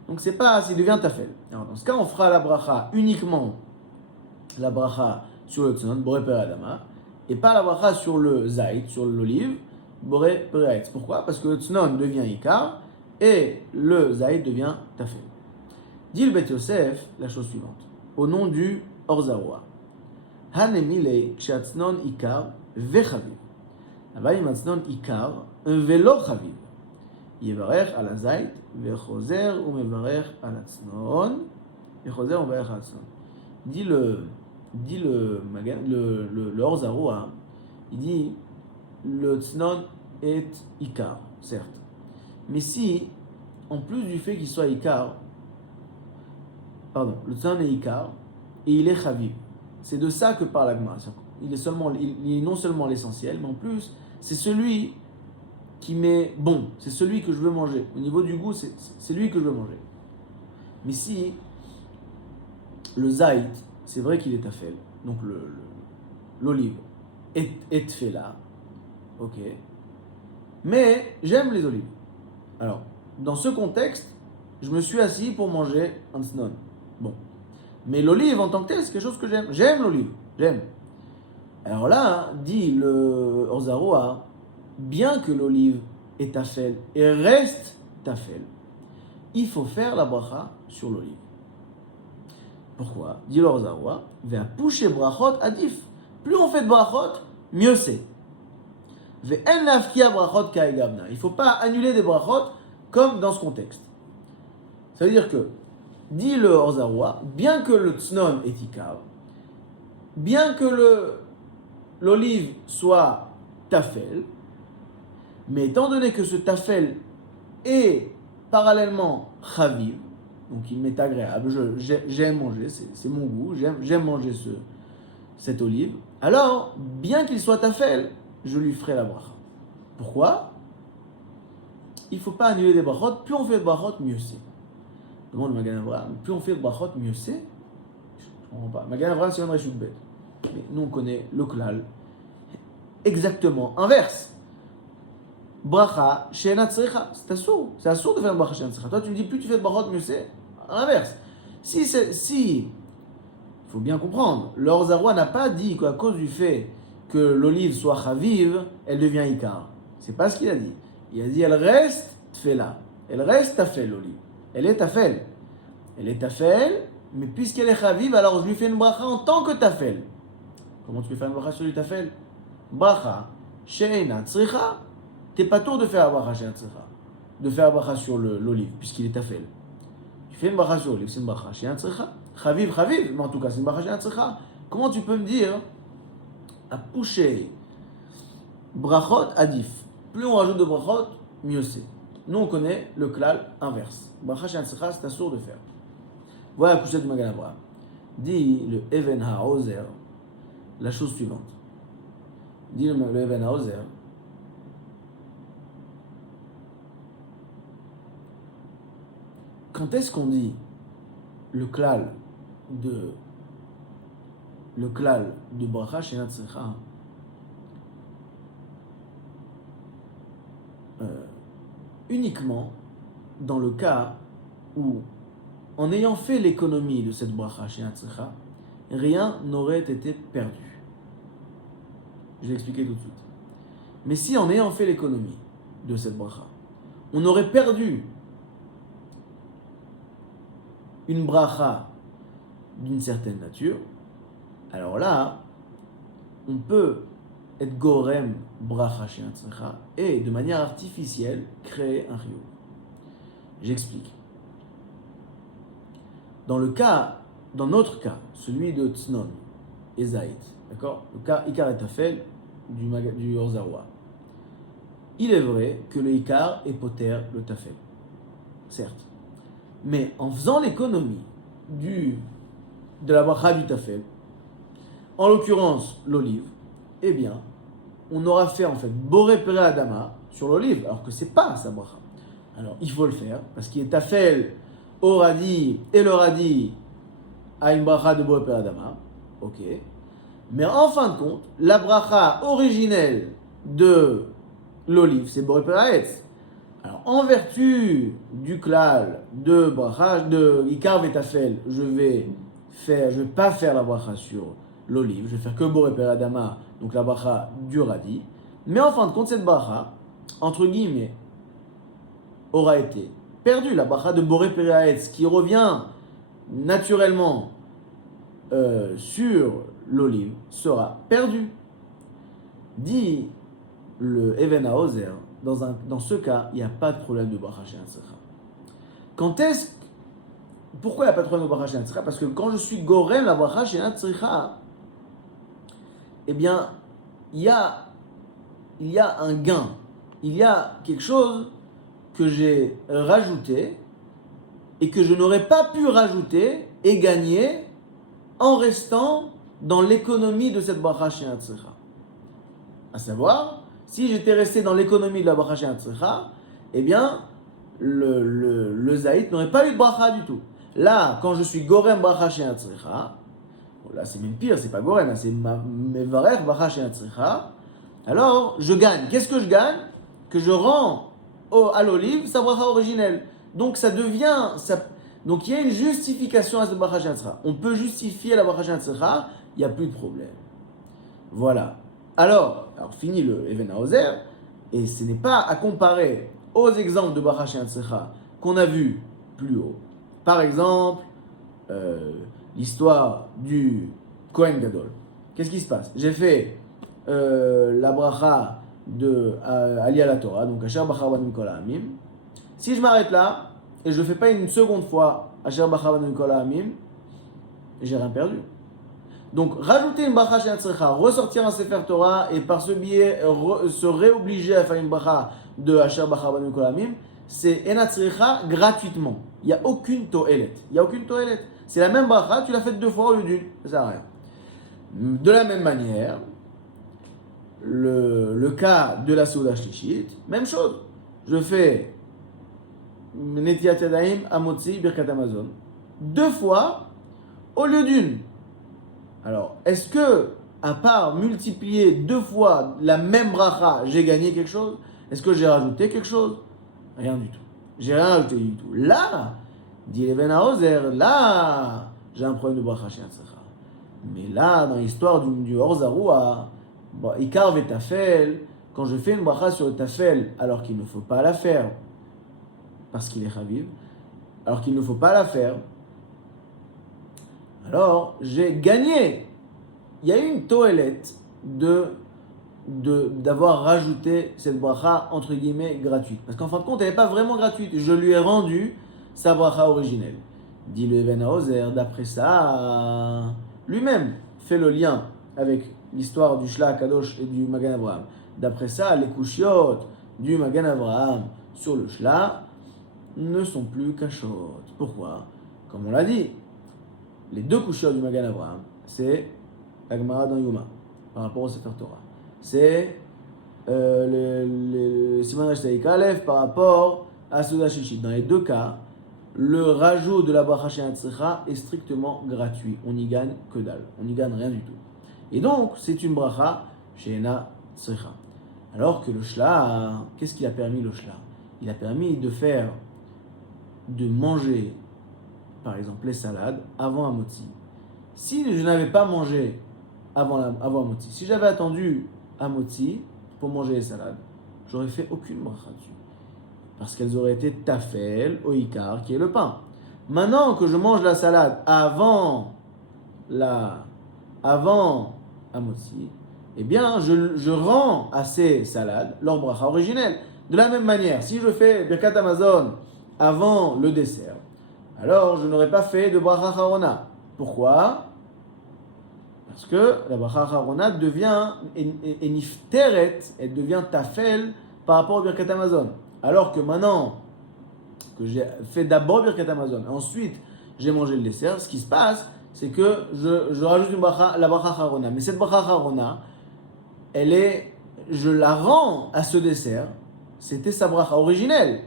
Donc c'est pas, il devient tafel. Alors dans ce cas, on fera la bracha uniquement la bracha sur le tsnon, boré peradama, et pas la bracha sur le zaït, sur l'olive, boré peradama. Pourquoi? Parce que le tsnon devient ikar et le zaït devient tafel. Dit le Bet Yosef la chose suivante, au nom du Orzaroa. Hanemile kshatznon ikar vechaviv. אבל אם הצנון עיקר ולא חביב, יברך על הזית וחוזר ומברך על הצנון, וחוזר ומברך על הצנון. Dit le Or Zarua, il dit le tsnon est ikar, certes. Mais si, en plus du fait qu'il soit ikar, le tsnon est ikar et il est chaviv, c'est de ça que parle la Gemara. Il est non seulement l'essentiel, mais en plus, c'est celui qui m'est bon, c'est celui que je veux manger. Au niveau du goût, c'est lui que je veux manger. Mais si le zaït, c'est vrai qu'il est tafel, donc l'olive est tfela, ok, mais j'aime les olives. Alors, dans ce contexte, je me suis assis pour manger un tsnon. Bon. Mais l'olive en tant que telle, c'est quelque chose que j'aime. J'aime l'olive, j'aime. Alors là, dit le Or Zarua, bien que l'olive est tafel et reste tafel, il faut faire la bracha sur l'olive. Pourquoi? Dit le Or Zarua, ve'a pouché brachot adif. Plus on fait de brachot, mieux c'est. Ve'en lafkia brachot ka'egavna. Il ne faut pas annuler des brachot comme dans ce contexte. Ça veut dire que, dit le Or Zarua, bien que le tsnon est ikar, bien que l'olive soit tafel, mais étant donné que ce tafel est parallèlement chaviv, donc il m'est agréable, j'aime manger, c'est mon goût, j'aime manger cette olive, alors, bien qu'il soit tafel, je lui ferai la bracha. Pourquoi? Il ne faut pas annuler des brachot, plus on fait de brachot, mieux c'est. Demande Magan Avraham, plus on fait de brachot, mieux c'est. Je ne comprends pas. Magan Avraham, c'est un reshut bet. Mais nous, on connaît le klal exactement inverse. Bracha, she'ena tzricha. C'est assourd de faire une bracha she'ena tzricha. Toi, tu me dis, plus tu fais de brachot, mieux c'est. À l'inverse. Il faut bien comprendre, le Or Zarua n'a pas dit qu'à cause du fait que l'olive soit chaviv, elle devient ikar. C'est pas ce qu'il a dit. Il a dit, elle reste tfela. Elle reste tafel, l'olive. Elle est tafel. Elle est tafel, mais puisqu'elle est chaviv, alors je lui fais une bracha en tant que tafel. Comment tu peux faire une bracha sur du tafel? Bracha, she'ena tzricha. T'es pas tour de faire la bracha she'ena tzricha. De faire la bracha sur l'olive, puisqu'il est tafel. Tu fais une bracha sur l'olive, c'est une bracha she'ena tzricha. Chaviv, mais en tout cas, c'est une bracha she'ena tzricha. Comment tu peux me dire, à poucher, brachot adif. Plus on rajoute de brachot, mieux c'est. Nous, on connaît le klal inverse. Bracha she'ena tzricha, c'est assourd de faire. Voilà la couchette du Magan Avraham. Dit le Even HaOzer la chose suivante. Dit le Even HaOzer, quand est-ce qu'on dit le klal de bracha chez Natsricha, uniquement dans le cas où, en ayant fait l'économie de cette bracha chez Natsricha, rien n'aurait été perdu. Je vais expliquer tout de suite. Mais si en ayant fait l'économie de cette bracha, on aurait perdu une bracha d'une certaine nature, alors là, on peut être gorem bracha chez Natsricha et de manière artificielle créer un chiyuv. J'explique. Dans notre cas, celui de Tznon et Zaït, d'accord, le cas Ikar et Tafel du Or Zarua, il est vrai que le Ikar est poter le Tafel, certes, mais en faisant l'économie de la bracha du Tafel, en l'occurrence l'olive, eh bien, on aura fait en fait Boré Pere Adama sur l'olive, alors que c'est pas sa bracha. Alors il faut le faire, parce qu'il est Tafel au radis, et le radis a une bracha de Boré Pere Adama, ok. Mais en fin de compte, la bracha originelle de l'olive, c'est Boré Pere Haetz. Alors en vertu du klal de bracha, de Ikar Vetafel, je vais pas faire la bracha sur l'olive, je vais faire que Boré Pere Adama, donc la bracha du radis. Mais en fin de compte, cette bracha, entre guillemets, aura été perdue. La bracha de Boré Pere Haetz, qui revient naturellement sur l'olive, sera perdue. Dit le Even Haozer, dans ce cas, il n'y a pas de problème de bracha chez Natsricha. Pourquoi il n'y a pas de problème de bracha chez Natsricha? Parce que quand je suis gorem la bracha chez Natsricha, eh bien, il y a un gain. Il y a quelque chose que j'ai rajouté et que je n'aurais pas pu rajouter et gagner en restant dans l'économie de cette bracha chez Natsricha. À savoir, si j'étais resté dans l'économie de la bracha chez Natsricha, eh bien, le zaït n'aurait pas eu de bracha du tout. Là, quand je suis gorem bracha chez Natsricha, là c'est même pire, c'est pas gorem, là c'est mevarech bracha chez Natsricha, alors je gagne. Qu'est-ce que je gagne? Que je rends à l'olive sa bracha originelle. Donc ça devient... Donc il y a une justification à cette bracha chez Natsricha. On peut justifier la bracha chez Natsricha, il n'y a plus de problème. Voilà. Alors fini le Even Haozer, et ce n'est pas à comparer aux exemples de bracha chez Natsricha qu'on a vu plus haut. Par exemple, l'histoire du Kohen Gadol. Qu'est-ce qui se passe? J'ai fait la bracha de Aliyah la Torah, donc Asher Bachar Banu Kol Ha'amim. Si je m'arrête là, et je ne fais pas une seconde fois Asher Bachar Banu Kol Ha'amim, j'ai rien perdu. Donc, rajouter une bracha chez Natsricha, ressortir un Sefer Torah et par ce biais se réobliger à faire une bracha de Asher Bachar Banu Kol Ha'amim, c'est Natsricha gratuitement. Il n'y a aucune to'elet. C'est la même bracha, tu l'as faite 2 fois au lieu d'une. Ça sert à rien. De la même manière, le cas de la Souda Shlishit, même chose. Je fais Netiat Yadayim, Amotzi, Birkat Amazon 2 fois au lieu d'une. Alors, est-ce que, à part multiplier 2 fois la même bracha, j'ai gagné quelque chose? Est-ce que j'ai rajouté quelque chose? Rien du tout. J'ai rien rajouté du tout. Là, dit Even Haozer, là, j'ai un problème de bracha chez Natsricha. Mais là, dans l'histoire du Or Zarua, Ikar Vetafel, quand je fais une bracha sur le Tafel, alors qu'il ne faut pas la faire, parce qu'il est Chaviv, alors qu'il ne faut pas la faire, alors j'ai gagné. Il y a eu une toilette d'avoir rajouté cette bracha entre guillemets gratuite. Parce qu'en fin de compte, elle n'est pas vraiment gratuite. Je lui ai rendu sa bracha originelle. Dit le Even Haozer, d'après ça, lui-même fait le lien avec l'histoire du Shla Kadosh et du Magan Avraham. D'après ça, les kushiot du Magan Avraham sur le Shla ne sont plus kashot. Pourquoi? Comme on l'a dit, les 2 kushiot du Magan Avraham, c'est la Gemara dans Yuma, par rapport au Sefer Torah. C'est le Siman Resh Aleph par rapport à Souda Shishit. Dans les 2 cas, le rajout de la bracha She'ena Tzricha est strictement gratuit. On n'y gagne que dalle. On n'y gagne rien du tout. Et donc, c'est une bracha She'ena Tzricha. Alors que le shla, qu'est-ce qu'il a permis le shla? Il a permis de manger, par exemple, les salades avant un motzi. Si je n'avais pas mangé avant un motzi, si j'avais attendu un motzi pour manger les salades, j'aurais fait aucune bracha dessus. Parce qu'elles auraient été tafel, oikar, qui est le pain. Maintenant que je mange la salade avant un motzi, eh bien, je rends à ces salades leur bracha originelle. De la même manière, si je fais Birkat Hamazon avant le dessert, alors je n'aurais pas fait de bracha Harona. Pourquoi? Parce que la bracha Harona devient nifteret, elle devient tafel par rapport au Birkat Hamazon. Alors que maintenant que j'ai fait d'abord Birkat Hamazon, ensuite j'ai mangé le dessert, ce qui se passe, c'est que je rajoute la bracha Harona. Mais cette bracha Harona, je la rends à ce dessert, c'était sa bracha originelle.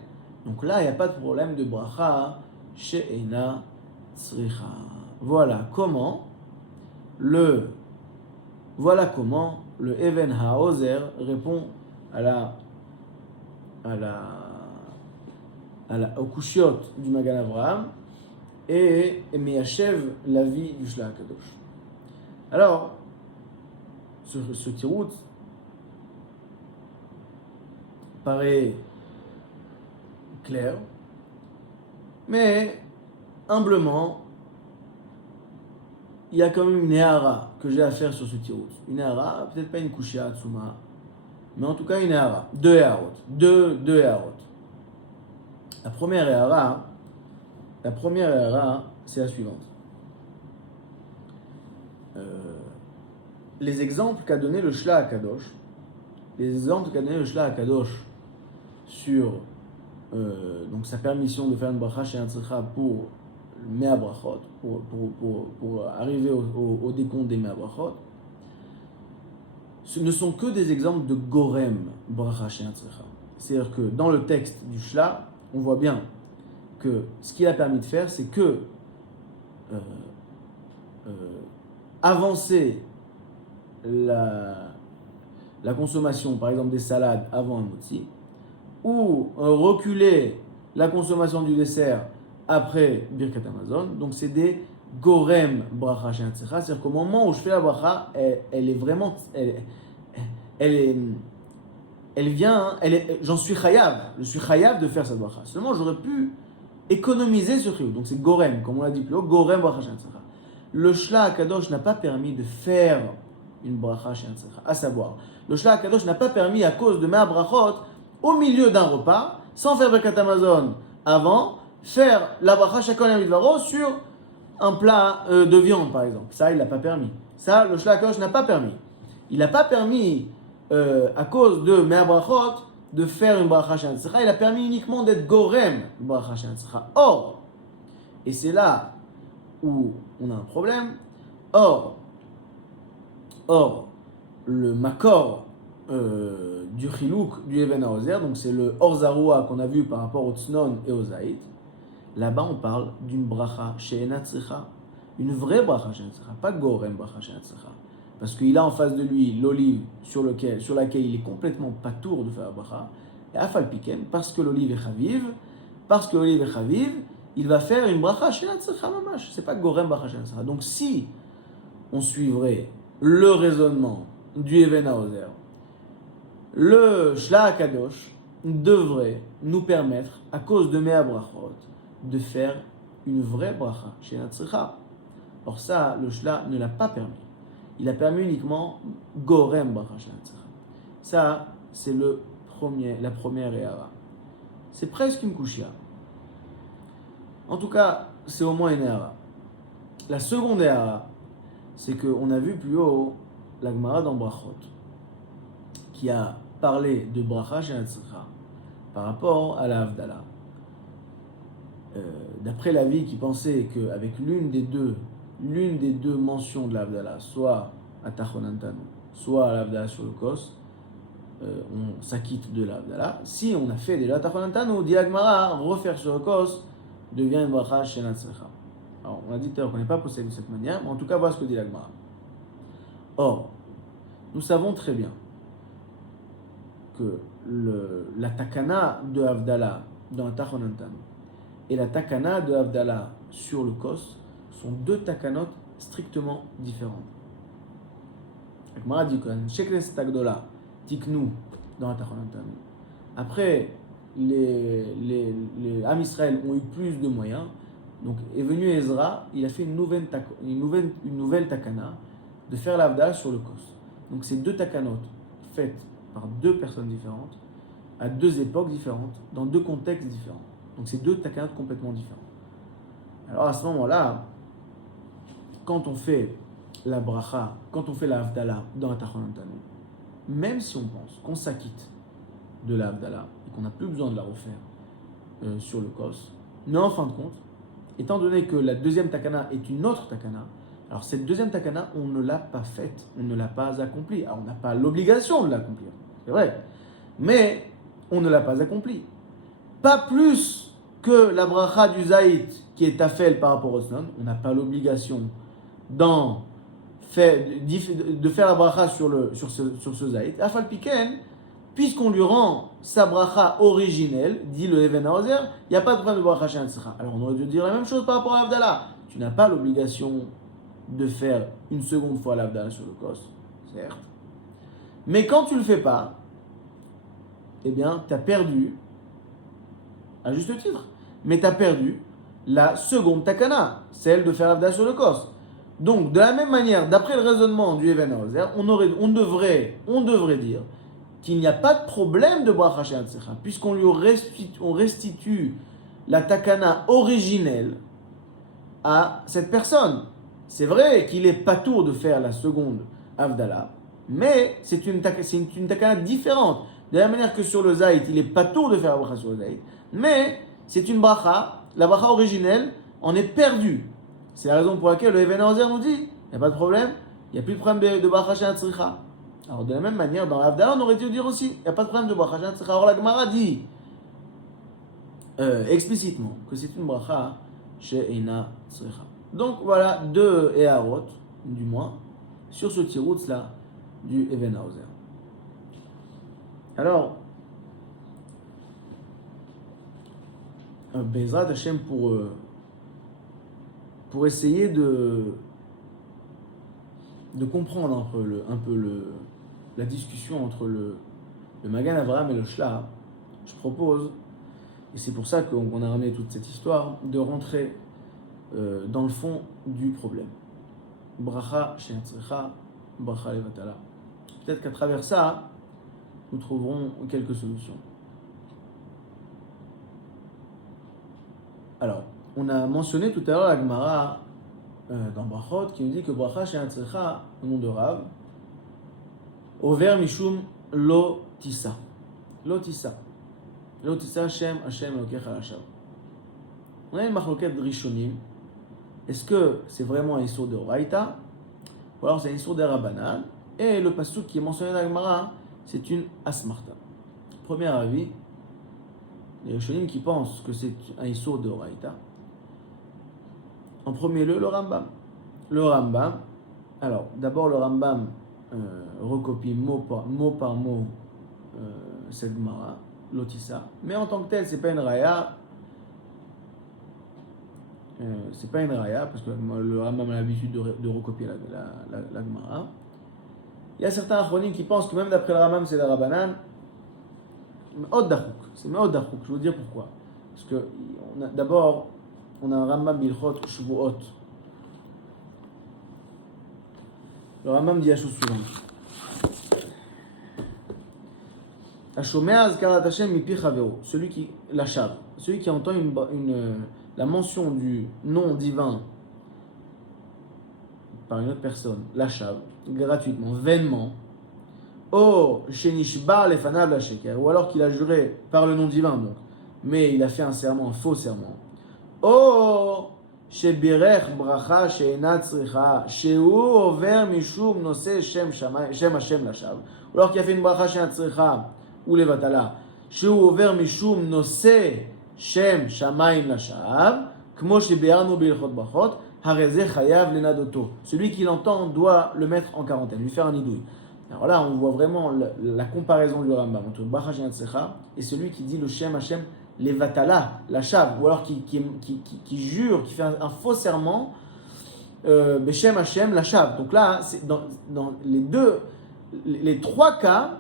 Donc là, il n'y a pas de problème de bracha she'ena tzricha. Voilà comment le Even HaOzer répond au kushiot du Magan Avraham et meyachev la vie du Shla HaKadosh. Alors, ce tirout paraît clair, mais humblement, il y a quand même une éhara que j'ai à faire sur ce tirout. Une éhara, peut-être pas une kushia atsuma, mais en tout cas une éhara. Deux éharot. La première éhara, c'est la suivante. Les exemples qu'a donné le Shla HaKadosh, sur donc sa permission de faire une bracha chez un tzricha pour mea brachot, pour arriver au décompte des mea brachot, ce ne sont que des exemples de gorem bracha chez un tzricha. C'est-à-dire que dans le texte du Shla, on voit bien que ce qu'il a permis de faire, c'est que avancer la consommation, par exemple des salades avant un motzi, ou reculer la consommation du dessert après Birkat Hamazon. Donc c'est des gorem bracha she'ena tzricha, c'est-à-dire qu'au moment où je fais la bracha, j'en suis chayav, je suis chayav de faire cette bracha. Seulement j'aurais pu économiser ce chiyuv. Donc c'est gorem, comme on l'a dit plus haut, gorem bracha she'ena tzricha. Le Shla HaKadosh n'a pas permis de faire une bracha she'ena tzricha, à savoir, le Shla HaKadosh n'a pas permis, à cause de ma brachot, au milieu d'un repas, sans faire Birkat Hamazon avant, faire la bracha Shakol Yamid Varo sur un plat de viande, par exemple. Ça, il l'a pas permis. Ça, le Shla HaKadosh n'a pas permis. Il n'a pas permis, à cause de Mea Brachot, de faire une bracha she'ena tzricha. Il a permis uniquement d'être gorem bracha she'ena tzricha. Or, et c'est là où on a un problème, or, le makor du chilouk du Even HaOzer, donc c'est le Orzaroua qu'on a vu par rapport au Tznon et au Zaït. Là-bas, on parle d'une bracha she'ena tzricha, une vraie bracha she'ena tzricha, pas gorem bracha she'ena tzricha, parce qu'il a en face de lui l'olive sur laquelle il est complètement patour de faire la bracha, et afal piken, parce que l'olive est chaviv, il va faire une bracha she'ena tzricha mamash. C'est pas gorem bracha she'ena tzricha. Donc si on suivrait le raisonnement du Even HaOzer, le Shla HaKadosh devrait nous permettre, à cause de Mea Brachot, de faire une vraie bracha she'ena tzricha. Or ça, le Shla ne l'a pas permis. Il a permis uniquement gorem bracha she'ena tzricha. Ça, c'est la première éhara. C'est presque une kushia. En tout cas, c'est au moins une éhara. La seconde éhara, c'est qu'on a vu plus haut la Gemara dans Brachot, qui a parlé de bracha she'ena tzricha par rapport à la Havdalah. D'après l'avis qui pensait qu'avec l'une des deux mentions de la Havdalah, soit à Tachonantanu, soit à la Havdalah sur le Kos, on s'acquitte de la Havdalah. Si on a fait déjà Tachonantanu, dit la Gemara, refaire sur le Kos devient une bracha she'ena tzricha. Alors, on a dit tout à l'heure qu'on n'est pas possédé de cette manière, mais en tout cas, voilà ce que dit la Gemara. Or, nous savons très bien que la takana de Havdalah dans la Tachonantan et la takana de Havdalah sur le Kos sont deux takanot strictement différentes. La Gemara dit que Sheknes Tagdola Tiknu dans la Tachonantan. Après, les Am Israël ont eu plus de moyens. Donc est venu Ezra, il a fait une nouvelle takana de faire l'Havdalah sur le Kos. Donc c'est deux takanot faites par deux personnes différentes, à deux époques différentes, dans deux contextes différents. Donc c'est deux takanot complètement différents. Alors à ce moment-là, quand on fait la bracha, quand on fait la Havdalah dans la Tachonantanu, même si on pense qu'on s'acquitte de la Havdalah et qu'on n'a plus besoin de la refaire sur le Kos, mais en fin de compte, étant donné que la deuxième takana est une autre takana, alors cette deuxième takana, on ne l'a pas faite, on ne l'a pas accomplie. Alors on n'a pas l'obligation de l'accomplir, c'est vrai, mais on ne l'a pas accomplie. Pas plus que la bracha du Zaït qui est tafel par rapport au Snon, on n'a pas l'obligation de faire la bracha sur ce Zaït. Afal Piken, puisqu'on lui rend sa bracha originelle, dit le Even Haozer, il n'y a pas de problème de bracha she'ena tzricha. Alors on aurait dû dire la même chose par rapport à l'Havdalah. Tu n'as pas l'obligation de faire une seconde fois l'Havdalah sur le Kos, certes. Mais quand tu ne le fais pas, eh bien, tu as perdu, à juste titre, mais tu as perdu la seconde takana, celle de faire l'Havdalah sur le Kos. Donc, de la même manière, d'après le raisonnement du Even Haozer, on devrait dire qu'il n'y a pas de problème de bracha she'ena tzricha, puisqu'on lui restitue la takana originelle à cette personne. C'est vrai qu'il est patour de faire la seconde Havdalah, mais c'est une takana différente. De la même manière que sur le Zaït, il est patour de faire la bracha sur le Zaït, mais c'est une bracha, la bracha originelle en est perdue. C'est la raison pour laquelle le Even Haozer nous dit, il n'y a pas de problème, il n'y a plus de problème de bracha she'ena tzricha. Alors de la même manière, dans l'Havdalah, on aurait dû dire aussi, il n'y a pas de problème de bracha she'ena tzricha. Alors la Gemara dit explicitement que c'est une bracha she'ena tzricha. Donc voilà deux Eharot, du moins, sur ce tiroutz là du Even Haozer. Alors, Bezrat Hashem pour essayer de comprendre un peu la discussion entre le Magan Avraham et le Shlah, je propose, et c'est pour ça qu'on a ramené toute cette histoire, de rentrer dans le fond du problème. Bracha she'ena tzricha, bracha levatala. Peut-être qu'à travers ça, nous trouverons quelques solutions. Alors, on a mentionné tout à l'heure la Gemara dans Brachot qui nous dit que bracha she'ena tzricha, au nom de Rav, over mishum lo tissa. Lo tissa. Lo tissa Hashem Elokecha lashav. On a une machloket rishonim. Est-ce que c'est vraiment un issour de Oraïta ou alors c'est un issour de Rabbanan? Et le pasuk qui est mentionné dans la Gemara, c'est une asmarta. Premier avis, les rishonim qui pensent que c'est un issour de Oraïta. En premier lieu, le Rambam. Le Rambam, alors d'abord le Rambam recopie mot par mot cette Gemara, l'otissa, mais en tant que tel, c'est pas une raya. C'est pas une raya, parce que le Rambam a l'habitude de recopier la Gemara. Il y a certains achronim qui pensent que même d'après le Rambam, c'est la Rabbanan. C'est Me'od Dachouk, je vais vous dire pourquoi. Parce que d'abord, on a un Rambam Bilchot Shvuot. Le Rambam dit la chose suivante. Hashomea azkarat Hashem mipi chavero, celui qui entend la mention du nom divin par une autre personne, l'achav, gratuitement, vainement, shenishba lefanav la sheker, ou alors qu'il a juré par le nom divin, donc, mais il a fait un serment, un faux serment, shebirech bracha she'ena tzricha, shehu over mishum nose shem Hashem lashav, ou alors qu'il a fait une bracha she'ena tzricha, ou levatala, shehu over mishum nose Shem Shamaim Lashav, Kmo Shebe'arnu Be'ilchot Brachot, Hareze Chayav Lenadoto. Celui qui l'entend doit le mettre en quarantaine, lui faire un nidouille. Alors là, on voit vraiment la comparaison du Rambam entre Bracha Shinat Secha et celui qui dit le Shem Hashem Levatala, la Shav, ou alors qui jure, qui fait un faux serment, Beshem Hashem, la Shav. Donc là, c'est dans les trois cas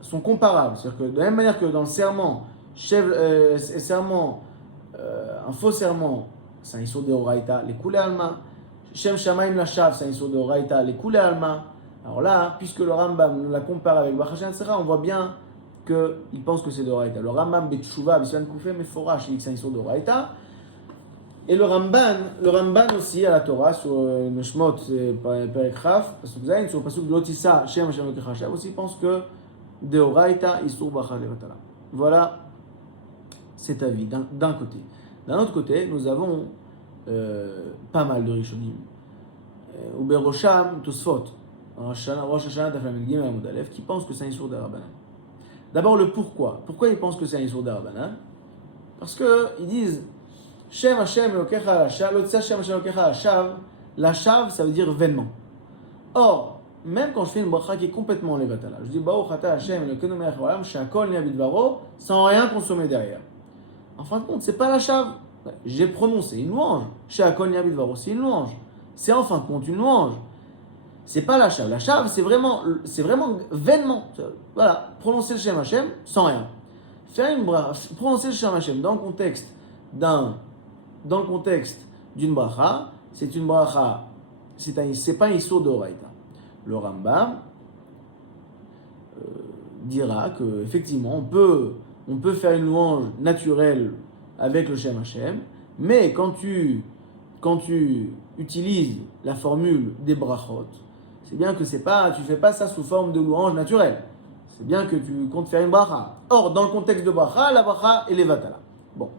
sont comparables. C'est-à-dire que de la même manière que dans le serment, un faux serment, c'est un issur de Horaïta, les Koulé Alma. Shem Shamaim la Shav, c'est un issur de Horaïta, les Koulé Alma. Alors là, puisque le Rambam nous la compare avec Bracha Shinat Secha, on voit bien qu'il pense que c'est de Horaïta. Le Rambam Betchouva, Biswan Koufé, mais Forash, il dit que c'est un issur de Horaïta. Et le Ramban aussi à la Torah, sur Neshmot, Perek Chaf, Pasuk Zayin, sur Pasuk Lotissa, Shem Hashem Elokecha Shav, aussi pense que de Horaïta, Issur Bracha Levatala. Voilà cet avis d'un côté. D'un autre côté, nous avons pas mal de Rishonim. Uberosham Tosfot, Rosh Hashanah Daf Lamed Gimel Amud Aleph, qui pensent que c'est un Issur d'Arabanan. D'abord le pourquoi. Pourquoi ils pensent que c'est un Issur d'Arabanan? Parce qu'ils disent Shem Hashem Elokecha Lashav, l'otsa Shem Hashem Elokecha Lashav, la shav ça veut dire vainement. Or, même quand je fais une bracha qui est complètement levatala, je dis Baruch Ata Hashem Elokeinu melech haolam she'akol nהיה bidvaro, sans rien consommer derrière. En fin de compte, c'est pas la shav. J'ai prononcé une louange. She'akol nהיה bidvaro, c'est une louange. C'est en fin de compte une louange. C'est pas la shav. La shav, c'est vraiment vainement. Voilà, prononcer le Shem Hashem sans rien. Faire une bracha, prononcer le Shem Hashem dans le contexte d'une bracha, c'est une bracha, c'est pas un issur de Horaïta. Le Rambam dira que effectivement on peut faire une louange naturelle avec le Shem Hashem, mais quand tu utilises la formule des brachot, c'est bien que tu fais pas ça sous forme de louange naturelle. C'est bien que tu comptes faire une bracha. Or, dans le contexte de bracha, la bracha est levatala. Bon.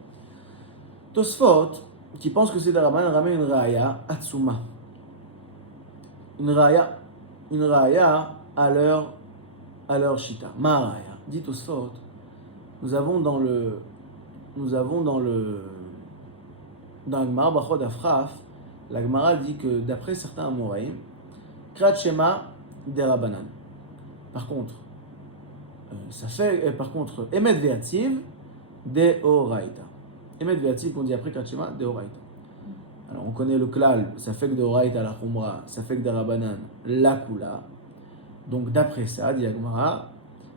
Tosfot, qui pense que c'est d'Arabanan, ramène une raya atsuma. Une raya à leur shita. Ma raya. Dit Tosfot, nous avons dans le Gemara Brachot Afraf, la Gemara dit que d'après certains Amoraïm, Krat Shema d'Arabanan. Par contre, Emet Ve'atziv de Horaïta. Emet Ve'atziv qu'on dit après Krat Shema de Horaïta. Alors on connaît le klal, ça fait que de Horaïta la Khumra, ça fait que d'Arabanan la Kula. Donc d'après ça, dit la Gemara,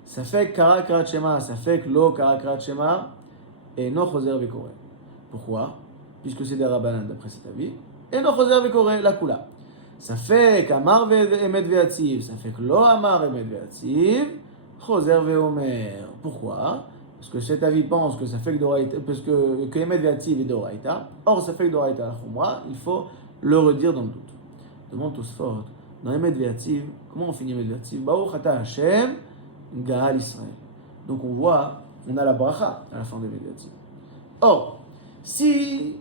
ça fait que Kara Krat Shema, ça fait que Lo Kara Krat Shema et No Choser Vekore. Pourquoi? Puisque c'est d'Arabanan d'après cet avis. Et No Choser Vekore, la Kula. Ça fait qu'Amar Emet Ve'atziv, ça fait que Lo Amar Emet Ve'atziv, Choser Ve'omer. Pourquoi? Parce que cet avis pense que ça fait que d'Oraïta, parce que Emet Ve'atziv est d'Oraïta. Or, ça fait que d'Oraïta la Khumra, il faut le redire dans le doute. Demande Tosfot, dans Emet Ve'atziv, comment on finit Emet Ve'atziv? Baruch Ata Hashem, Gaal Israël. Donc on a la bracha à la fin de Emet Ve'atziv. Or, si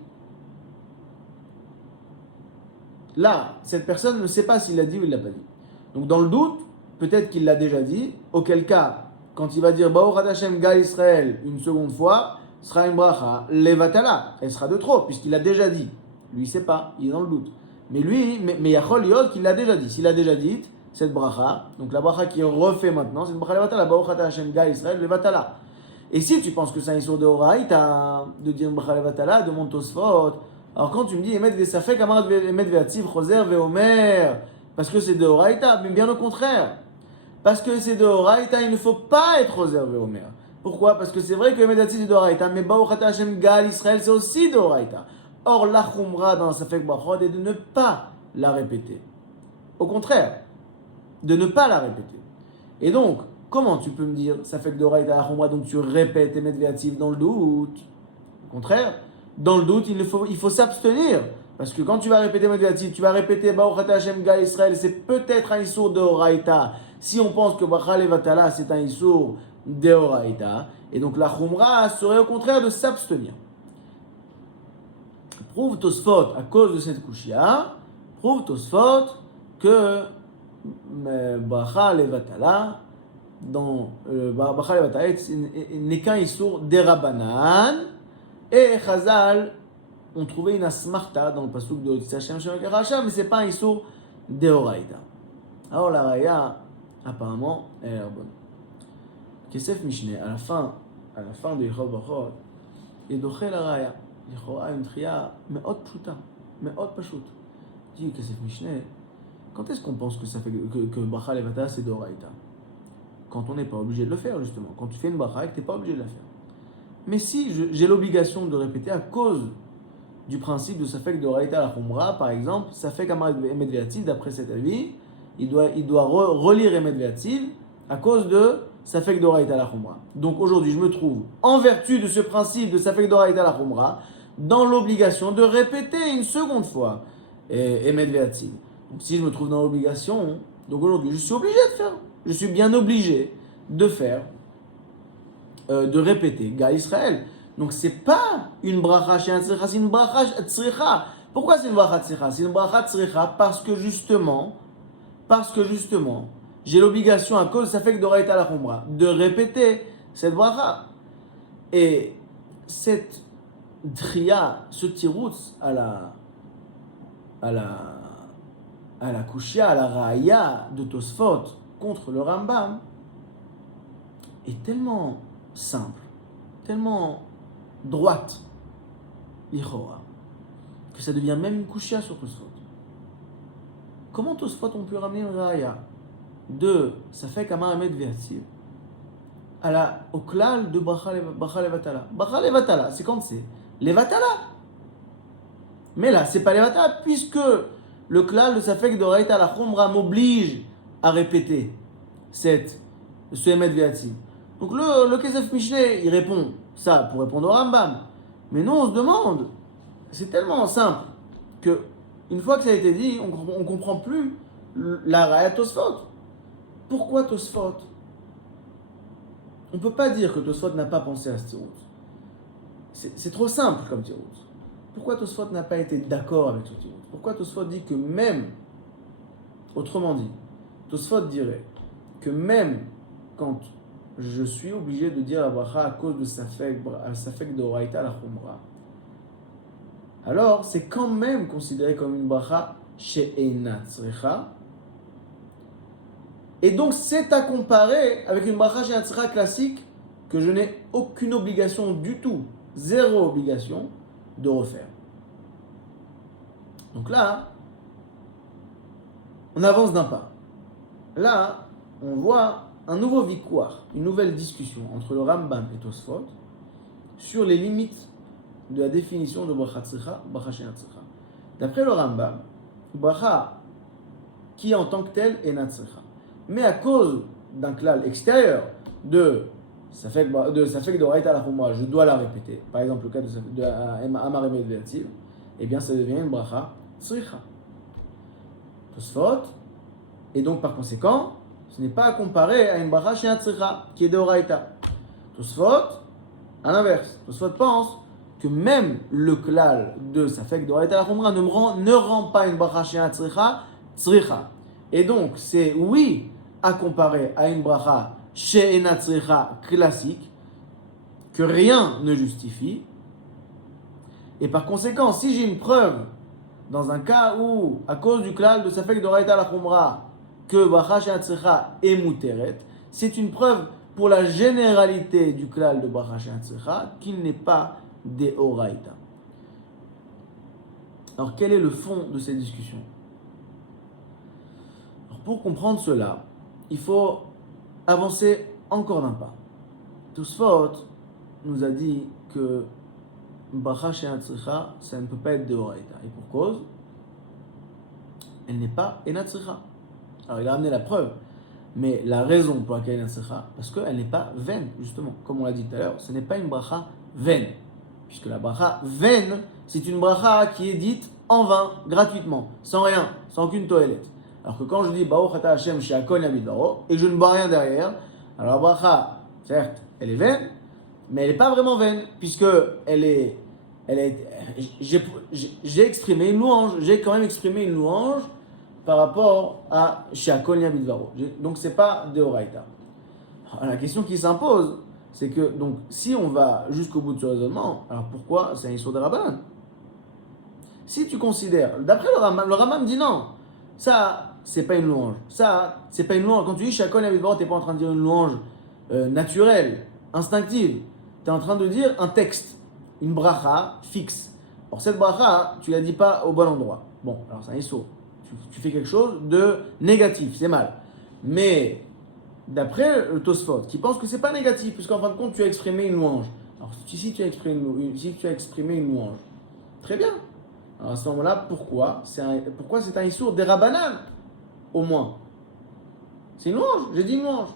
là, cette personne ne sait pas s'il l'a dit ou il l'a pas dit. Donc dans le doute, peut-être qu'il l'a déjà dit, auquel cas, quand il va dire Baruch Ata Hashem Gaal Israël une seconde fois, ce sera une bracha levatala, elle sera de trop, puisqu'il l'a déjà dit. Lui, il ne sait pas, il est dans le doute. Mais Yachol Yod qu'il l'a déjà dit. S'il l'a déjà dit, cette bracha, donc la bracha qui est refait maintenant, c'est une bracha levatala, Baruch Ata Hashem Gaal Israël levatala. Et si tu penses que c'est un issur de Horaïta, de dire une bracha levatala, demande Tosfot. Alors quand tu me dis Emet Ve'safek, Amar Emet Ve'atziv, Choser Ve'omer, parce que c'est de Horaïta, mais bien au contraire. Parce que c'est de Horaïta, il ne faut pas être Choser Ve'omer. Pourquoi? Parce que c'est vrai que Emet Ve'atziv c'est de Horaïta, mais Baruch Ata Hashem Gaal Israël c'est aussi de Horaïta. Or la Khumra dans Safek Brachot est de ne pas la répéter. Au contraire, de ne pas la répéter. Et donc, comment tu peux me dire Safek d'Oraïta la Khumra, donc tu répètes Emet Ve'atziv dans le doute? Au contraire, dans le doute, il faut s'abstenir. Parce que quand tu vas répéter Emet Ve'atziv, tu vas répéter Baruch Ata Hashem Gaal Israël, c'est peut-être un issur de Horaïta. Si on pense que Bracha Levatala c'est un issur de Horaïta, et donc la Khumra serait au contraire de s'abstenir. Prouve Tosfot à cause de cette kushia, prouve Tosfot que Bracha Levatala n'est qu'un issur d'Erabanan, Et Chazal ont trouvé une asmarta dans le pasuk de Tzachem Shem Karacha, mais c'est pas un issour deoraita. Alors la raya, apparemment, elle a l'air bonne. Kesef Mishneh, à la fin de Yichot Bachot, et doché la raya. Yichora une tria, mais haute pshuta, mais haute pashut. Dit Kesef Mishneh, quand est-ce qu'on pense que ça fait que bracha levata c'est deoraita? Quand on n'est pas obligé de le faire, justement. Quand tu fais une bracha et que tu n'es pas obligé de la faire. Mais si j'ai l'obligation de répéter à cause du principe de Safek de Raïta la Khumra, par exemple, Safek Amar Emet Ve'ativ, d'après cet avis, il doit relire Emet Ve'ativ à cause de Safek de Raïta la Khumra. Donc aujourd'hui, je me trouve, en vertu de ce principe de Safek de Raïta la Khumra, dans l'obligation de répéter une seconde fois Emet Ve'ativ. Donc si je me trouve dans l'obligation, donc aujourd'hui, je suis obligé de faire. Je suis bien obligé de faire, de répéter Ga Israël. Donc c'est pas une bracha chez un tzricha, c'est une bracha tzricha. Pourquoi c'est une bracha tzricha? C'est une bracha tzricha parce que justement, j'ai l'obligation à cause ça fait que d'oraïta la khumra de répéter cette bracha. Et cette tria, ce tiroutz à la kushia, à la raya de Tosfot contre le Rambam est tellement simple, tellement droite, l'Ichora, que ça devient même une kushia sur Tosfot. Comment Tosfot ont pu ramener une raya de Safek Amar Emet Ve'ativ au klal de Bracha Levatala? Bracha Levatala, c'est quand c'est Levatala. Mais là, c'est pas Levatala, puisque le klal de Safek de Raïta la Khumra m'oblige à répéter ce Emet Ve'ativ. Donc le Kesef Mishneh, il répond ça pour répondre au Rambam. Mais non, on se demande, c'est tellement simple que une fois que ça a été dit, on ne comprend plus la Raya Tosfot. Pourquoi Tosfot? On ne peut pas dire que Tosfot n'a pas pensé à ce tirout. C'est trop simple comme tirout. Pourquoi Tosfot n'a pas été d'accord avec ce tirout? Pourquoi Tosfot dit que même, autrement dit, Tosfot dirait que même quand je suis obligé de dire la bracha à cause de Safek de Oraïta la Khumra, alors c'est quand même considéré comme une bracha chez Eina Tzricha. Et donc c'est à comparer avec une bracha chez Tzricha classique que je n'ai aucune obligation du tout, zéro obligation de refaire. Donc là, on avance d'un pas. Là, on voit un nouveau vikouar, une nouvelle discussion entre le Rambam et Tosfot sur les limites de la définition de bracha tzricha, bracha she'ena tzricha. D'après le Rambam, bracha qui en tant que tel est tzricha. Mais à cause d'un klal extérieur de Safek de Raïta la Khumra, je dois la répéter. Par exemple, le cas de Amar Emet Ve'ativ, eh bien ça devient une bracha tzricha. Tosfot, et donc par conséquent, ce n'est pas à comparer à une bracha she'ena tzricha, qui est de Raïta. Tosfot, à l'inverse, Tosfot pense que même le klal de Safek de Raïta la Khumra ne rend pas une bracha she'ena tzricha, tzricha. Et donc, c'est oui à comparer à une bracha she'ena tzricha classique, que rien ne justifie. Et par conséquent, si j'ai une preuve, dans un cas où, à cause du klal de Safek de Raïta la Khumra, que bracha she'ena tzricha est muteret, c'est une preuve pour la généralité du klal de bracha she'ena tzricha qu'il n'est pas deoraita. Alors, quel est le fond de cette discussion? Alors, pour comprendre cela, il faut avancer encore d'un pas. Tosfot nous a dit que bracha she'ena tzricha, ça ne peut pas être deoraita. Et pour cause, elle n'est pas ena tzricha. Alors, il a amené la preuve. Mais la raison pour laquelle elle est ena tzricha, parce qu'elle n'est pas vaine, justement. Comme on l'a dit tout à l'heure, ce n'est pas une bracha vaine. Puisque la bracha vaine, c'est une bracha qui est dite en vain, gratuitement, sans rien, sans aucune toilette. Alors que quand je dis Baruch Ata Hashem She'akol Yamid Baro, et je ne bois rien derrière, alors la bracha, certes, elle est vaine, mais elle n'est pas vraiment vaine, puisque j'ai exprimé une louange, j'ai quand même exprimé une louange par rapport à She'akol Yamid Baro. Donc c'est pas Deoraita. La question qui s'impose, c'est que, donc, si on va jusqu'au bout de ce raisonnement, alors pourquoi c'est un Issour de Rabbanan? Si tu considères, d'après le Rambam dit non, ça, c'est pas une louange. Ça, c'est pas une louange. Quand tu dis Shakol Yavidbor, t'es pas en train de dire une louange naturelle, instinctive. Tu es en train de dire un texte, une bracha fixe. Or, cette bracha, tu la dis pas au bon endroit. Bon, alors c'est un Issour. Tu fais quelque chose de négatif, c'est mal. Mais, d'après le Tosfot, qui pense que c'est pas négatif, puisqu'en fin de compte, tu as exprimé une louange. Alors, si tu as exprimé une louange, très bien. Alors à ce moment-là, pourquoi c'est un Issour des Rabbanan, au moins? C'est une louange, j'ai dit une louange.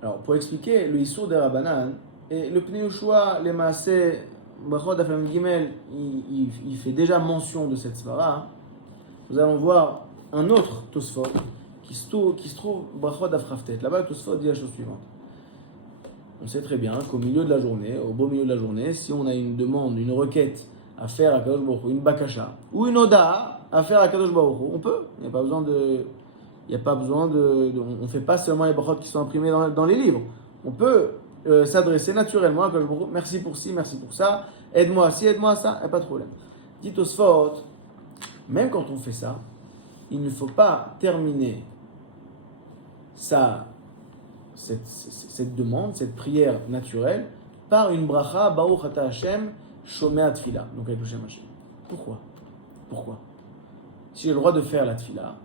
Alors, pour expliquer le Issour des Rabbanan, et le Pnei Yehoshua, les Maaseh, Brachot Daf Gimel, il fait déjà mention de cette svara. Nous allons voir un autre Tosfot qui se trouve Brachot Daf Raftet. Là-bas, le Tosfot dit la chose suivante. On sait très bien qu'au milieu de la journée, au beau milieu de la journée, si on a une demande, une requête à faire à Kadosh Baruch Hu, une bakasha, ou une oda à faire à Kadosh Baruch Hu, on peut. Il n'y a pas besoin de... on ne fait pas seulement les brachot qui sont imprimés dans les livres. On peut s'adresser naturellement à Kadosh Baruch Hu. Merci pour ci, merci pour ça. Aide-moi ci, aide-moi à ça. Il n'y a pas de problème. Dit Tosfot, même quand on fait ça, il ne faut pas terminer cette demande, cette prière naturelle, par une bracha, Baruch Ata Hashem, Shomea Tfila, donc avec le Shem Hashem. Pourquoi Si j'ai le droit de faire la Tfila,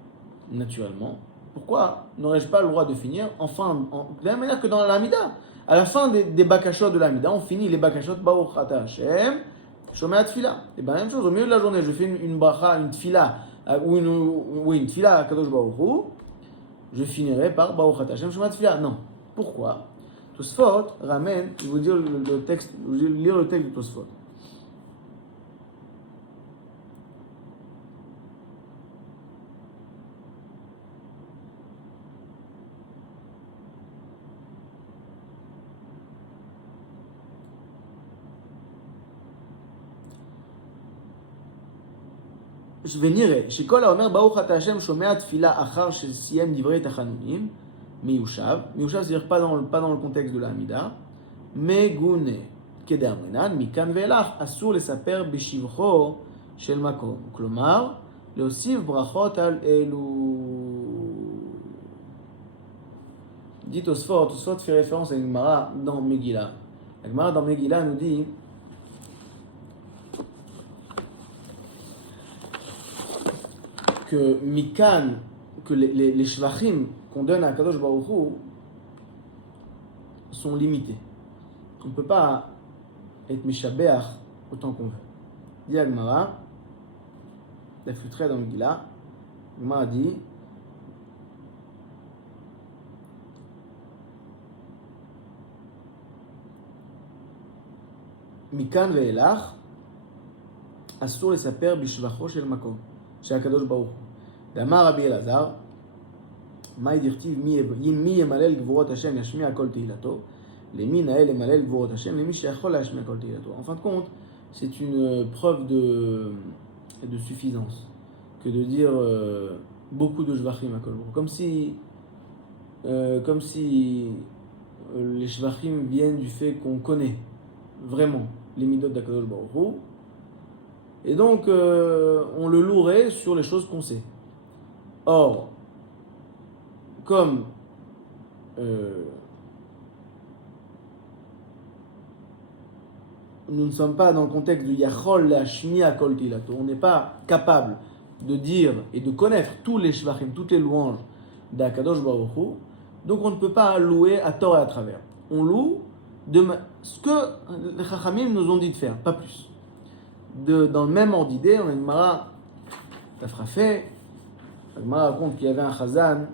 naturellement, pourquoi n'aurais-je pas le droit de finir de la même manière que dans l'Amida? À la fin des bakashot de l'Amida, on finit les bakashot, Baruch Ata Hashem, Shomea Tfila. Et bien, la même chose, au milieu de la journée, je fais une bracha, une Tfila, une Tfila à Kadosh Baruch Hu, je finirai par Baruch Ata Hashem Shomea Tfila. Non. Pourquoi? Tosfot ramène, je vais vous dire le texte, je vais lire le texte de Tosfot. ונראה שכל האומר ברוך אתה השם שומע תפילה אחר שסיים דברי תחנונים מיושב, c'est-à-dire pas dans le contexte de l'Amida, מגונה כדאמרינן, מכאן ואילך אסור לספר בשבחו של מקום, כלומר להוסיף ברכות על אלו. dit Tosfot fait référence à une Gemara dans Megillah. La Gemara dans Megillah nous dit que Mikan, que les shvachim qu'on donne à Kadosh Baruch Hu sont limités. On ne peut pas être mishabeach autant qu'on veut. Dit Agmara, la futrée dans Megillah, Agmara dit Mikan ve'elach asur lesaper bishvacho shel makom. שהקדוש ברוך הוא. ואמר רבי אלעזר, מאי דכתיב מי ימלל גבורות השם ישמיע כל תהילתו, למי נאה למלל גבורות השם, למי שיכול להשמיע כל תהילתו. En fin de compte, c'est une preuve de suffisance que de dire beaucoup de shvachim à Kol Baruch. Comme si les shvachim viennent du fait qu'on connaît vraiment les midot d'Akadosh Baruch Hu. Et donc, on le louerait sur les choses qu'on sait. Or, comme nous ne sommes pas dans le contexte de Yachol Lashmiya Kol Tilato, on n'est pas capable de dire et de connaître tous les shvachim, toutes les louanges d'Akadosh Baruch Hu, donc on ne peut pas louer à tort et à travers. On loue ce que les Chachamim nous ont dit de faire, pas plus. Dans le même ordre d'idée, on a une Gemara, la Frafé. La Gemara raconte qu'il y avait un Chazan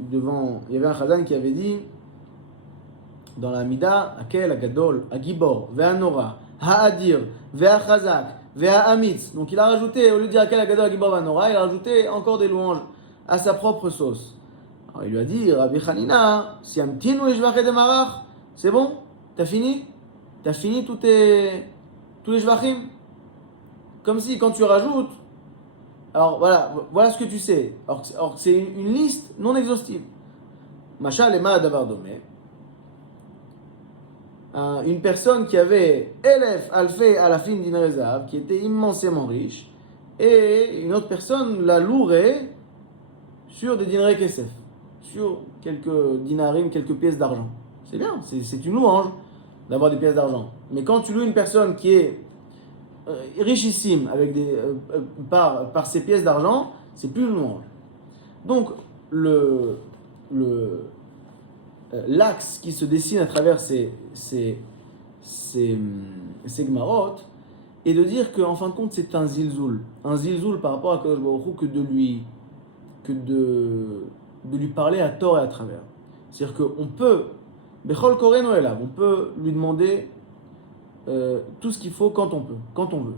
il y avait un Chazan qui avait dit dans la Mida, Akel, Agadol, Agibor, Ve'anora, Ha'adir, Ve'achazak, Ve'amitz. Donc il a rajouté, au lieu de dire Akel, Agadol, Agibor, Ve'anora, il a rajouté encore des louanges à sa propre sauce. Alors il lui a dit, Rabbi Hanina, si amtinu eshvachet de marach, c'est bon? T'as fini? T'as fini tous les shvachim? Comme si quand tu rajoutes, Alors voilà ce que tu sais. Or que c'est une liste non exhaustive. Machal ema davar domé. Une personne qui avait Elef, Alfé, Alafin d'Inrezav, qui était immensément riche, et une autre personne la louerait sur des dinarés kesef, sur quelques dinarim, quelques pièces d'argent. C'est bien, c'est une louange d'avoir des pièces d'argent. Mais quand tu loues une personne qui est richissime avec par ses pièces d'argent, c'est plus une louange. Donc, l'axe qui se dessine à travers ces Gmarot est de dire qu'en fin de compte, c'est un zilzoul. Un zilzoul par rapport à Kadosh Baruch Hu que de lui parler à tort et à travers. C'est-à-dire qu'on peut, Bechol Koreno Elav, on peut lui demander tout ce qu'il faut quand on peut, quand on veut.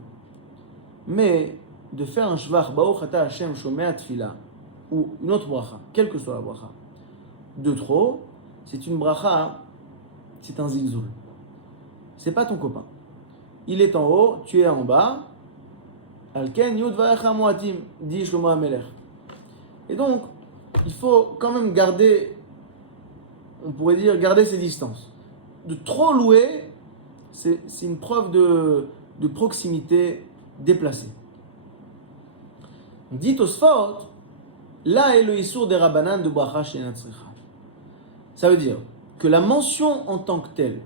Mais de faire un shvach, Baruch Ata Hashem Shomea Tfila, ou une autre bracha, quelle que soit la bracha, de trop, c'est une bracha, c'est un zilzoul. C'est pas ton copain. Il est en haut, tu es en bas. Alken Yud Varecha Moatim, dit Shlomo HaMelech. Et donc, il faut quand même garder, on pourrait dire, garder ses distances. De trop louer, c'est une preuve de proximité déplacée. Dit Tosfot, là est le Issour des Rabbanan de Bracha She'ena Tzricha. Ça veut dire que la mention en tant que telle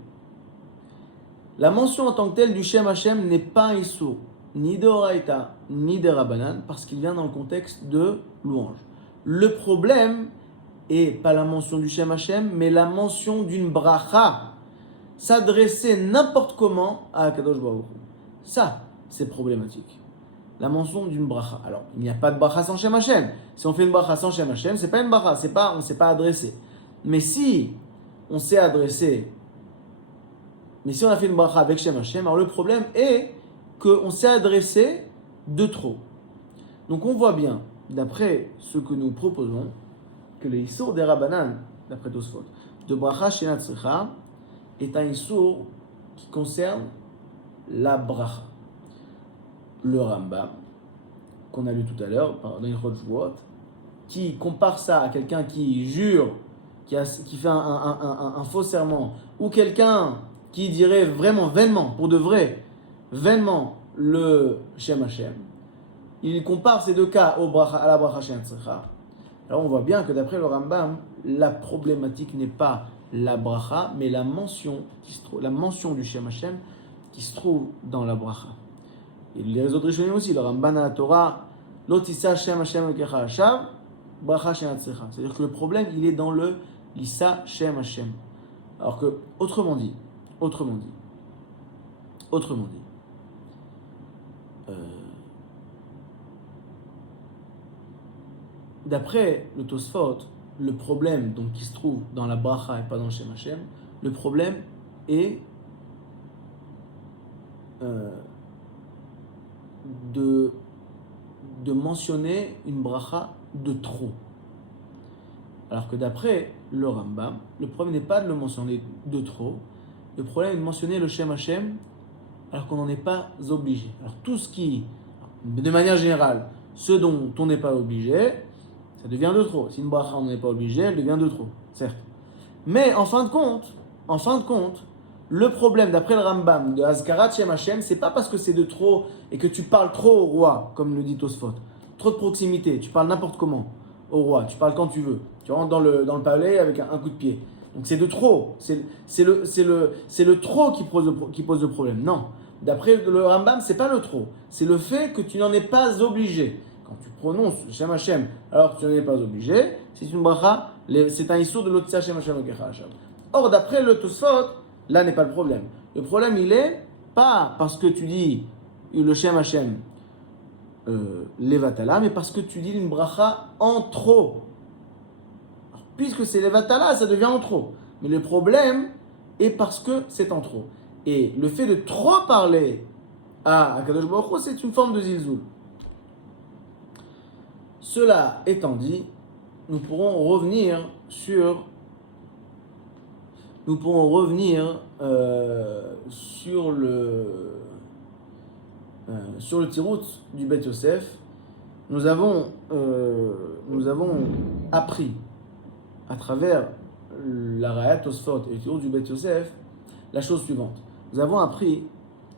du Shem Hashem n'est pas un Issour, ni de Horaïta, ni de Rabbanan, parce qu'il vient dans le contexte de louange. Le problème est pas la mention du Shem Hashem, mais la mention d'une bracha, s'adresser n'importe comment à Akadosh Baruch Hu. Ça, c'est problématique. La mention d'une bracha. Alors, il n'y a pas de bracha sans Shem Hashem. Si on fait une bracha sans Shem Hashem, c'est pas une bracha, on ne s'est pas adressé. Mais si on s'est adressé, mais si on a fait une bracha avec Shem Hashem, alors le problème est qu'on s'est adressé de trop. Donc on voit bien, d'après ce que nous proposons, que le Issour des Rabbanan, d'après Tosfot, de bracha She'ena Tzricha, est un Issour qui concerne la bracha. Le Rambam, qu'on a lu tout à l'heure, dans Ilchot Shvuot, qui compare ça à quelqu'un qui jure, qui fait un faux serment, ou quelqu'un qui dirait vraiment, vainement, pour de vrai, vainement, le Shem Hashem. Il compare ces deux cas à la bracha She'ena Tzricha. Alors on voit bien que d'après le Rambam, la problématique n'est pas la bracha, mais la mention du Shem Hashem qui se trouve dans la bracha. Et les autres Rishonim aussi, le Ramban à la Torah, l'otissa Shem Hashem Elokecha Hashav, bracha She'ena Tzricha. C'est-à-dire que le problème, il est dans le l'issa Shem Hashem. Alors que, autrement dit, d'après le Tosfot, le problème donc, qui se trouve dans la bracha et pas dans le Shem Hashem, le problème est de mentionner une bracha de trop. Alors que d'après le Rambam, le problème n'est pas de le mentionner de trop, le problème est de mentionner le Shem Hashem alors qu'on n'en est pas obligé. Alors tout ce qui, de manière générale, ce dont on n'est pas obligé, ça devient de trop. Si une bracha on n'est pas obligé, elle devient de trop, certes. Mais en fin de compte, le problème d'après le Rambam de Azkarat Shem Hashem, c'est pas parce que c'est de trop et que tu parles trop au roi, comme le dit Tosfot. Trop de proximité, tu parles n'importe comment au roi, tu parles quand tu veux. Tu rentres dans le palais avec un coup de pied. Donc c'est de trop, c'est le trop qui pose le problème. Non, d'après le Rambam, c'est pas le trop, c'est le fait que tu n'en es pas obligé. Quand tu prononces Shem Hashem alors que tu n'en es pas obligé, c'est une bracha, c'est un issour de l'otissa Shem Hashem Elokecha Hashav. Or d'après le Tosfot, là n'est pas le problème. Le problème il est pas parce que tu dis le Shem Hashem Levatala, mais parce que tu dis une bracha en trop. Alors, puisque c'est Levatala, ça devient en trop. Mais le problème est parce que c'est en trop. Et le fait de trop parler à Akadosh Baruch Hu, c'est une forme de zilzoul. Cela étant dit, nous pourrons revenir sur le tirout du Bet Yosef nous avons appris à travers la Raya Tosfot et le Tirout du Bet Yosef la chose suivante. Nous avons appris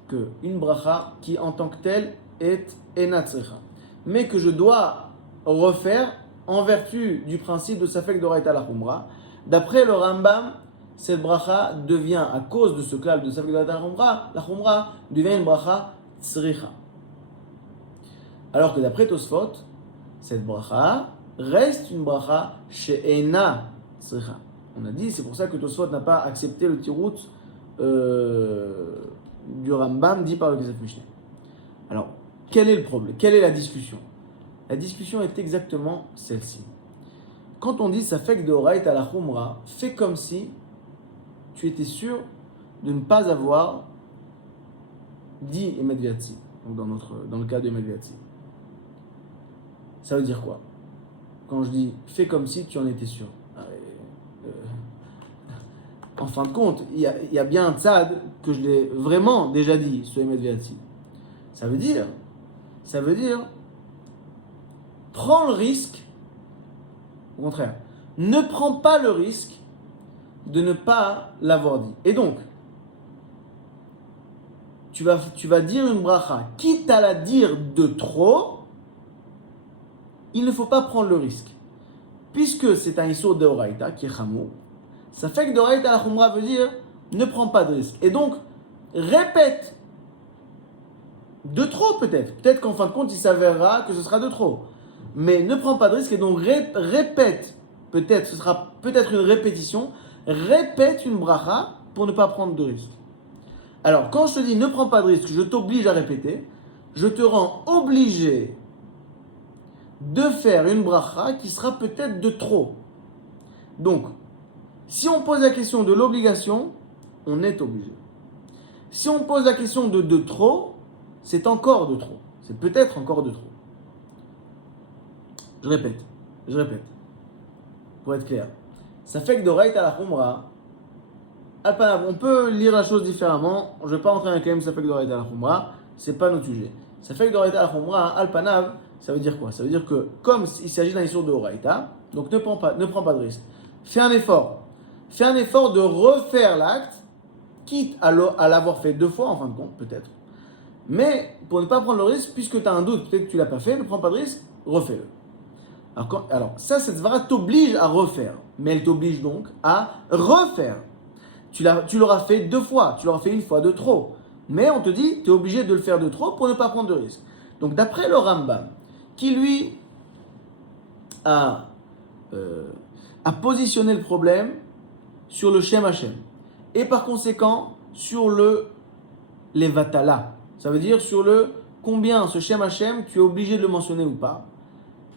qu'une bracha qui en tant que telle est enatzrecha, mais que je dois refaire en vertu du principe de Safek d'Oraita la Khumra. D'après le Rambam, cette bracha devient, à cause de ce klal de Safek d'Oraita la Khumra devient une bracha tzricha. Alors que d'après Tosfot, cette bracha reste une bracha she'ena tzricha. On a dit, c'est pour ça que Tosfot n'a pas accepté le tirout du Rambam dit par le Kesef Mishneh. Alors, quel est le problème? Quelle est la discussion? La discussion est exactement celle-ci. Quand on dit Safek de Oraïta la Khumra, fais comme si tu étais sûr de ne pas avoir dit Emet Viatzi, donc dans le cas de Emet Viatzi. Ça veut dire quoi? Quand je dis fais comme si tu en étais sûr. En fin de compte, il y a bien un tzad que je l'ai vraiment déjà dit, ce Emet Viatzi. Ça veut dire, prends le risque, au contraire, ne prends pas le risque de ne pas l'avoir dit. Et donc, tu vas dire une bracha, quitte à la dire de trop, il ne faut pas prendre le risque. Puisque c'est un issur de Oraïta, qui est chamou, ça fait que d'Oraïta la Khumra veut dire, ne prends pas de risque. Et donc, répète de trop peut-être. Peut-être qu'en fin de compte, il s'avérera que ce sera de trop. Mais ne prends pas de risque et donc répète. Peut-être, ce sera peut-être une répétition. Répète une bracha pour ne pas prendre de risque. Alors, quand je te dis ne prends pas de risque, je t'oblige à répéter. Je te rends obligé de faire une bracha qui sera peut-être de trop. Donc, si on pose la question de l'obligation, on est obligé. Si on pose la question de trop, c'est encore de trop. C'est peut-être encore de trop. Je répète. Pour être clair. Ça fait que d'Oraïta la Khumra, on peut lire la chose différemment. Je ne vais pas entrer dans les ça fait que d'Oraïta la Khumra, c'est pas notre sujet. Ça fait que d'Oraïta la Khumra, Alpanav, ça veut dire quoi? Ça veut dire que, comme il s'agit d'un issur de Oraïta, donc ne prends pas de risque. Fais un effort de refaire l'acte, quitte à l'avoir fait 2 fois en fin de compte, peut-être. Mais pour ne pas prendre le risque, puisque tu as un doute, peut-être que tu ne l'as pas fait, ne prends pas de risque, refais-le. Alors ça, cette svara t'oblige à refaire, mais elle t'oblige donc à refaire. Tu l'auras fait 2 fois, tu l'auras fait 1 fois de trop. Mais on te dit, tu es obligé de le faire de trop pour ne pas prendre de risque. Donc d'après le Rambam, qui lui a positionné le problème sur le Shem Hashem, et par conséquent sur les Vatala. Ça veut dire sur le combien ce Shem Hashem, tu es obligé de le mentionner ou pas.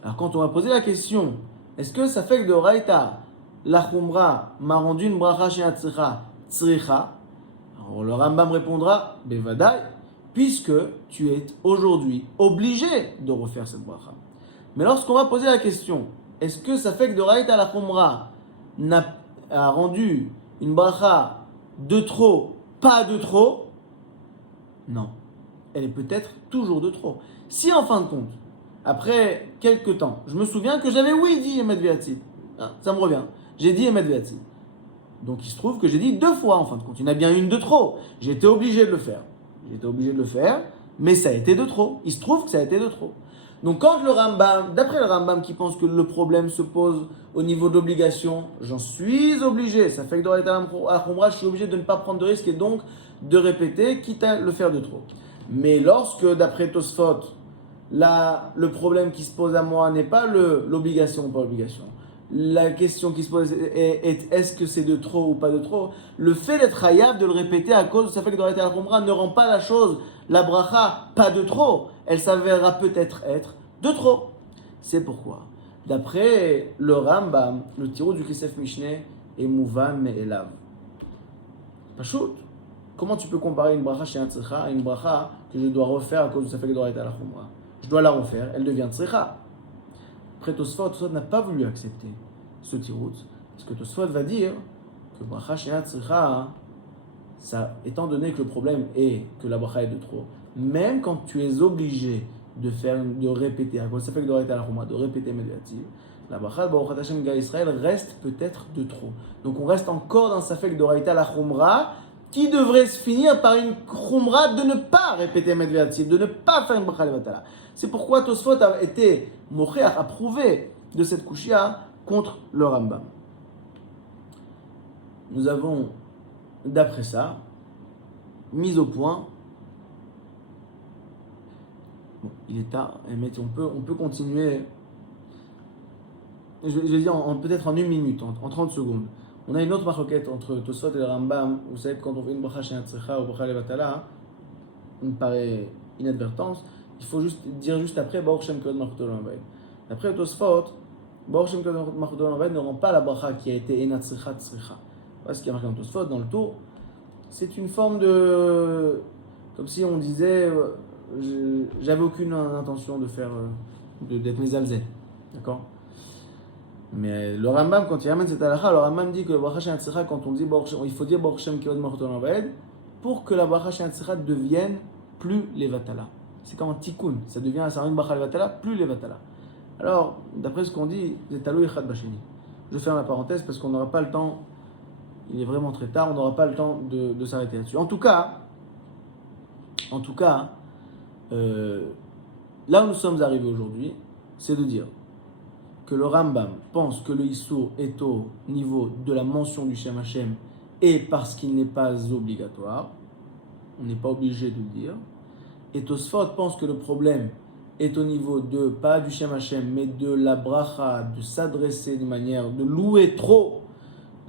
Alors quand on va poser la question, est-ce que ça fait que de Raïta, la Khumra m'a rendu une bracha chez Atzricha, Tzricha? Alors le Rambam répondra, Bevadai, puisque tu es aujourd'hui obligé de refaire cette bracha. Mais lorsqu'on va poser la question, est-ce que ça fait que de Raïta, la Khumra a rendu une bracha de trop, pas de trop? Non. Elle est peut-être toujours de trop. Si en fin de compte, après quelques temps, je me souviens que j'avais dit Emet Viatzi. Ça me revient. J'ai dit Emet Viatzi. Donc il se trouve que j'ai dit 2 fois en fin de compte. Il y en a bien une de trop. J'ai été obligé de le faire. Mais ça a été de trop. Il se trouve que ça a été de trop. Donc quand le Rambam, d'après le Rambam qui pense que le problème se pose au niveau de l'obligation, j'en suis obligé. Ça fait que dans l'état à Khumra, je suis obligé de ne pas prendre de risque et donc de répéter, quitte à le faire de trop. Mais lorsque, d'après Tosfot, là, le problème qui se pose à moi n'est pas l'obligation ou pas l'obligation. La question qui se pose est est-ce que c'est de trop ou pas de trop? Le fait d'être hayav, de le répéter à cause de ça fait que dans l'état à Khumra ne rend pas la chose, la bracha, pas de trop. Elle s'avérera peut-être être de trop. C'est pourquoi, d'après le Rambam, le tirout du Kesef Mishneh est mouvan me'elav. Pachout. Comment tu peux comparer une bracha chez un tzricha à une bracha que je dois refaire à cause de ça fait que d'Oraïta la Khumra? Je dois la refaire, elle devient tzricha. Après Tosfot n'a pas voulu accepter ce tirout, parce que Tosfot va dire que bracha chez un tzricha, ça, étant donné que le problème est que la bracha est de trop, même quand tu es obligé de répéter, à quoi ça fait que de répéter Medveativ, la bracha de Baruch Hashem Gal Israël reste peut-être de trop. Donc on reste encore dans Safek d'Oraita la Khumra, qui devrait se finir par une Khumra de ne pas répéter Medveativ, de ne pas faire une bracha levatala. C'est pourquoi Tosfot a été mocher, approuvé de cette kushia contre le Rambam. Nous avons, d'après ça, mis au point. Bon, il est tard, mais on peut continuer. Je vais dire peut-être en une minute, en 30 secondes. On a une autre maroquette entre Tosfot et le Rambam. Vous savez que quand on fait une bracha chez un tzricha ou bracha levatala, il me paraît inadvertance. Il faut dire juste après Baruch Shem Kod Malchuto Olam Vaed. D'après Tosfot, Baruch Shem Kod Malchuto Olam Vaed ne rend pas la bracha qui a été ena tzricha tzricha. Voilà ce qui est marqué dans Tosfot, dans le tour. C'est une forme de. Comme si on disait j'avais aucune intention de faire. D'être mésalzé. D'accord? Mais le Rambam, quand il ramène cette halakha, le Rambam dit que le bracha chez tzricha, quand on dit il faut dire Baruch Shem Kod Malchuto Olam Vaed pour que la bracha chez tzricha devienne plus levatala. C'est comme un tikkun, ça devient un sarin bracha levatala, plus levatala. Alors, d'après ce qu'on dit, c'est talou echad basheni. Je ferme la parenthèse parce qu'on n'aura pas le temps, il est vraiment très tard, on n'aura pas le temps de s'arrêter là-dessus. En tout cas, là où nous sommes arrivés aujourd'hui, c'est de dire que le Rambam pense que le Issour est au niveau de la mention du Shem Hashem et parce qu'il n'est pas obligatoire, on n'est pas obligé de le dire. Et Tosfot pense que le problème est au niveau de, pas du Shem Hashem, mais de la bracha, de s'adresser de manière, de louer trop.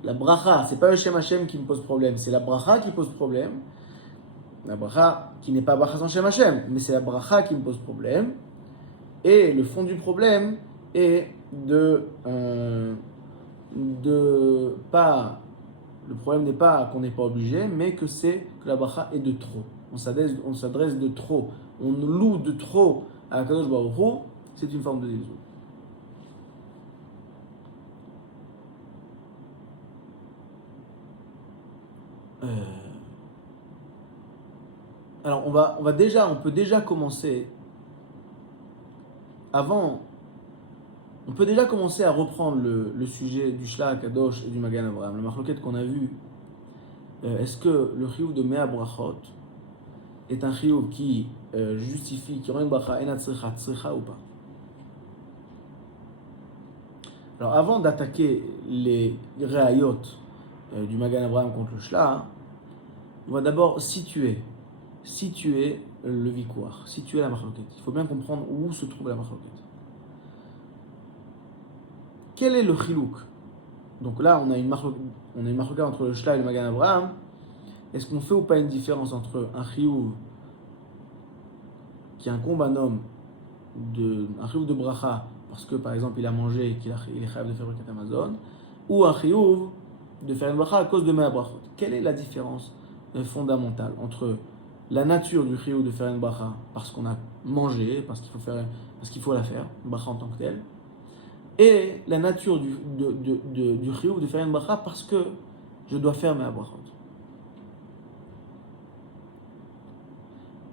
La bracha, c'est pas le Shem Hashem qui me pose problème, c'est la bracha qui pose problème. La bracha qui n'est pas bracha sans Shem Hashem, mais c'est la bracha qui me pose problème. Et le fond du problème est pas. Le problème n'est pas qu'on n'est pas obligé, mais que la bracha est de trop. On s'adresse de trop. On loue de trop à Kadosh Baruch Hu. C'est une forme de zilzul. Alors on peut déjà commencer. On peut déjà commencer à reprendre le sujet du Shla Kadosh et du Magan Avraham. Le marloquette qu'on a vu. Est-ce que le chiyuv de Mea Brachot est un chiyuv qui justifie, qui rend une bracha ena tzricha tzricha ou pas? Alors avant d'attaquer les réayot du Magan Avraham contre le Shla, on va d'abord situer le vikouar, situer la marloquette. Il faut bien comprendre où se trouve la marloquette. Quel est le chilouk? Donc là, on a une marloquette entre le Shla et le Magan Avraham. Est-ce qu'on fait ou pas une différence entre un chiyuv qui incombe un homme, un chiyuv de bracha, parce que par exemple il a mangé et qu'il est chayav de faire le Amazon, ou un chiyuv de faire une bracha à cause de Mea Brachot? Quelle est la différence fondamentale entre la nature du chiyuv de faire une bracha parce qu'on a mangé, parce qu'il faut la faire, une bracha en tant que telle, et la nature du chiyuv de faire une bracha parce que je dois faire Mea Brachot?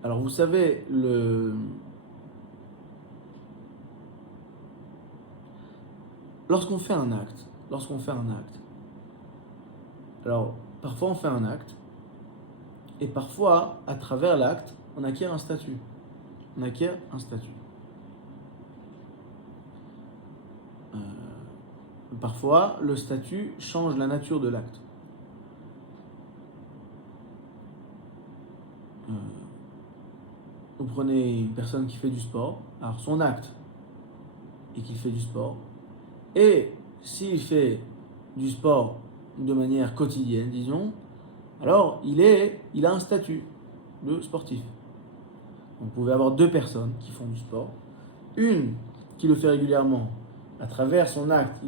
Alors vous savez, lorsqu'on fait un acte, alors parfois on fait un acte, et parfois, à travers l'acte, on acquiert un statut. Parfois, le statut change la nature de l'acte. Vous prenez une personne qui fait du sport, alors son acte est qu'il fait du sport, et s'il fait du sport de manière quotidienne, disons, alors il a un statut de sportif. Vous pouvez avoir deux personnes qui font du sport, une qui le fait régulièrement, à travers son acte,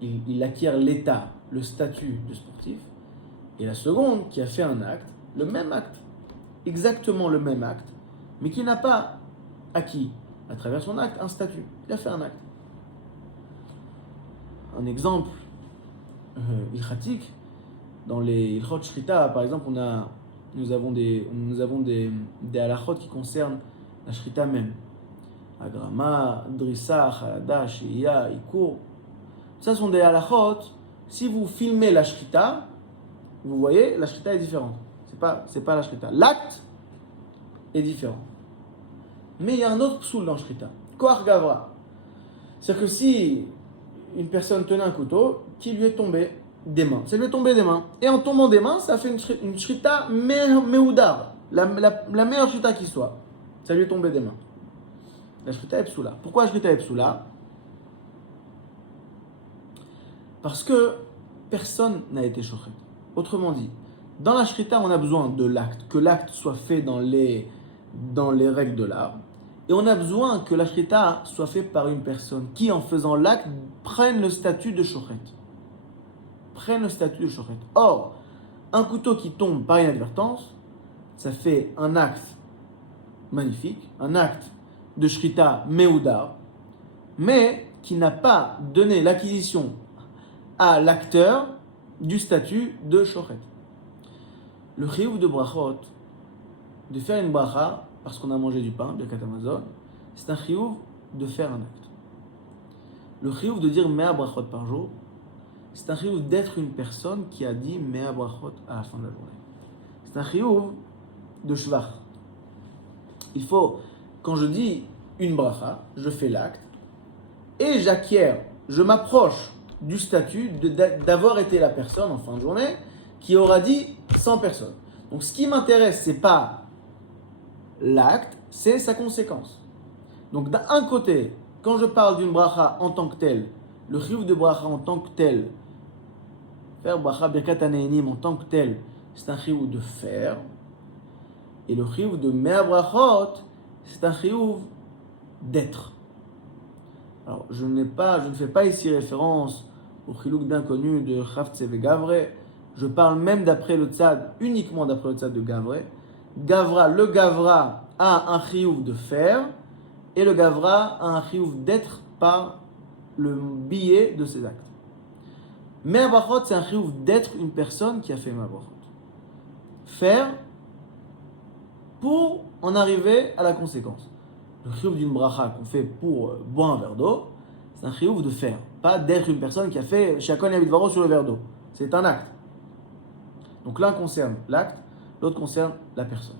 il acquiert l'état, le statut de sportif, et la seconde qui a fait un acte, le même acte, exactement le même acte, mais qui n'a pas acquis, à travers son acte, un statut. Il a fait un acte. Un exemple ilchatique, dans les ilchot shrita, par exemple, on a nous avons des halachot qui concernent la shrita même. Agrama, Drissa, Chalada, Shia, Ikur. Ça sont des halachot. Si vous filmez la shrita, vous voyez, la shrita est différente. C'est pas la shrita. L'acte est différent. Mais il y a un autre psoul dans shrita. Koach Gavra. C'est-à-dire que si une personne tenait un couteau qui lui est tombé des mains, ça lui est tombé des mains. Et en tombant des mains, ça fait une shrita mehoudar, la meilleure shrita qui soit. Ça lui est tombé des mains. La shrita est psoula. Pourquoi la shrita est psoula? Parce que personne n'a été shochet. Autrement dit, dans la shrita, on a besoin de l'acte, que l'acte soit fait dans les règles de l'art. Et on a besoin que la shrita soit faite par une personne qui, en faisant l'acte, prenne le statut de shochet. Or, un couteau qui tombe par inadvertance, ça fait un acte magnifique, un acte de shrita meoudar, mais qui n'a pas donné l'acquisition à l'acteur du statut de shochet. Le chiyuv de brachot, de faire une bracha parce qu'on a mangé du pain, birkat hamazon, c'est un chiyuv de faire un acte. Le chiyuv de dire mea brachot par jour, c'est un chiyuv d'être une personne qui a dit mea brachot à la fin de la journée. C'est un chiyuv de shvach. Il faut, quand je dis une bracha, je fais l'acte et j'acquiers, je m'approche du statut d'avoir été la personne en fin de journée qui aura dit 100 personnes. Donc ce qui m'intéresse, c'est pas l'acte, c'est sa conséquence. Donc d'un côté, quand je parle d'une bracha en tant que telle, le chiyuv de bracha en tant que tel, faire bracha birkat haneinim en tant que tel, c'est un chiyuv de faire. Et le chiyuv de mea brachot, c'est un chiyuv d'être. Alors je ne fais pas ici référence au chiluk d'inconnu de Chavtse et Gavre. Je parle même d'après le tzad, uniquement d'après le tzad de Gavre. Le Gavra a un chiyuv de faire et le Gavra a un chiyuv d'être par le billet de ses actes. Mea brachot, c'est un chiyuv d'être une personne qui a fait mea brachot. Faire pour en arriver à la conséquence. Le chiyuv d'une bracha qu'on fait pour boire un verre d'eau, c'est un chiyuv de faire, pas d'être une personne qui a fait chacun habite varo sur le verre d'eau. C'est un acte. Donc l'un concerne l'acte, l'autre concerne la personne.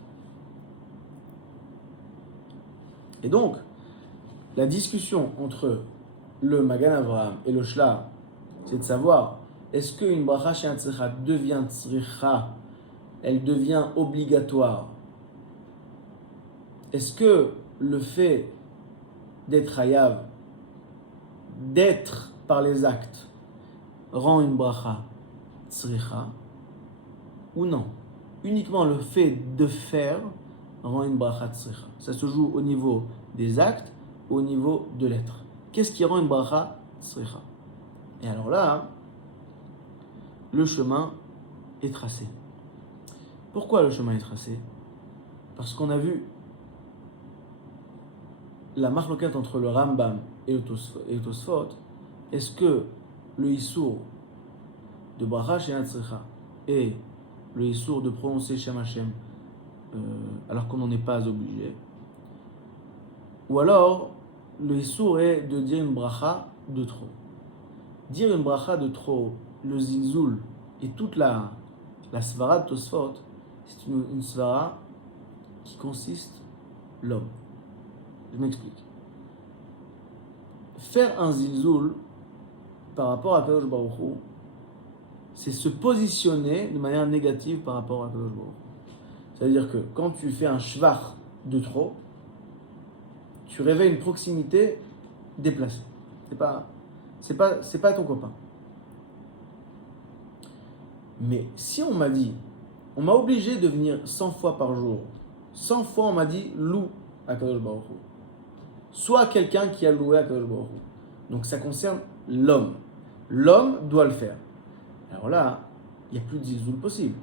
Et donc, la discussion entre le Magan Avraham et le Shla, c'est de savoir, est-ce qu'une bracha chez un tzricha devient tzricha, elle devient obligatoire? Est-ce que le fait d'être hayav, d'être par les actes, rend une bracha tzricha ou non? Uniquement le fait de faire rend une bracha tzricha. Ça se joue au niveau des actes, au niveau de l'être. Qu'est-ce qui rend une bracha tzricha? Et alors là, le chemin est tracé. Pourquoi le chemin est tracé? Parce qu'on a vu la marloquette entre le Rambam et le Tosfot. Est-ce que le Issour de bracha chez tzricha et le Issour de prononcer Shem Hashem alors qu'on n'en est pas obligé, ou alors le Issour est de dire une bracha de trop. Dire une bracha de trop, le zilzoul et toute la svara de Tosfot, c'est une svara qui consiste l'homme. Je m'explique. Faire un zilzoul par rapport à Kadosh Baruch Hu, c'est se positionner de manière négative par rapport à Kadosh Baruch Hu. C'est-à-dire que quand tu fais un shvach de trop, tu réveilles une proximité déplacée. C'est pas ton copain. Mais si on m'a obligé de venir 100 fois par jour, 100 fois on m'a dit loue à Kadosh Baruch Hu, soit quelqu'un qui a loué à Kadosh Baruch Hu. Donc ça concerne l'homme. L'homme doit le faire. Alors là, il n'y a plus de zilzoul possible.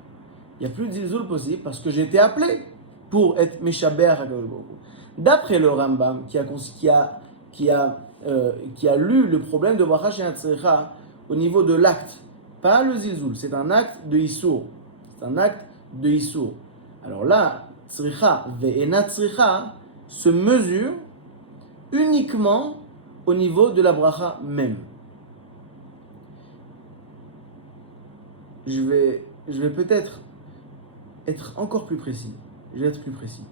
Il n'y a plus de zilzoul possible parce que j'ai été appelé pour être Meshaber à Kadosh Baruch Hu. D'après le Rambam qui a lu le problème de bracha chez tzricha au niveau de l'acte, pas le zilzoul, c'est un acte de Issour. C'est un acte de Issour. Alors là, tzricha ve'ena tzricha se mesure uniquement au niveau de la bracha même. Je vais peut-être être encore plus précis. Je vais être plus précis.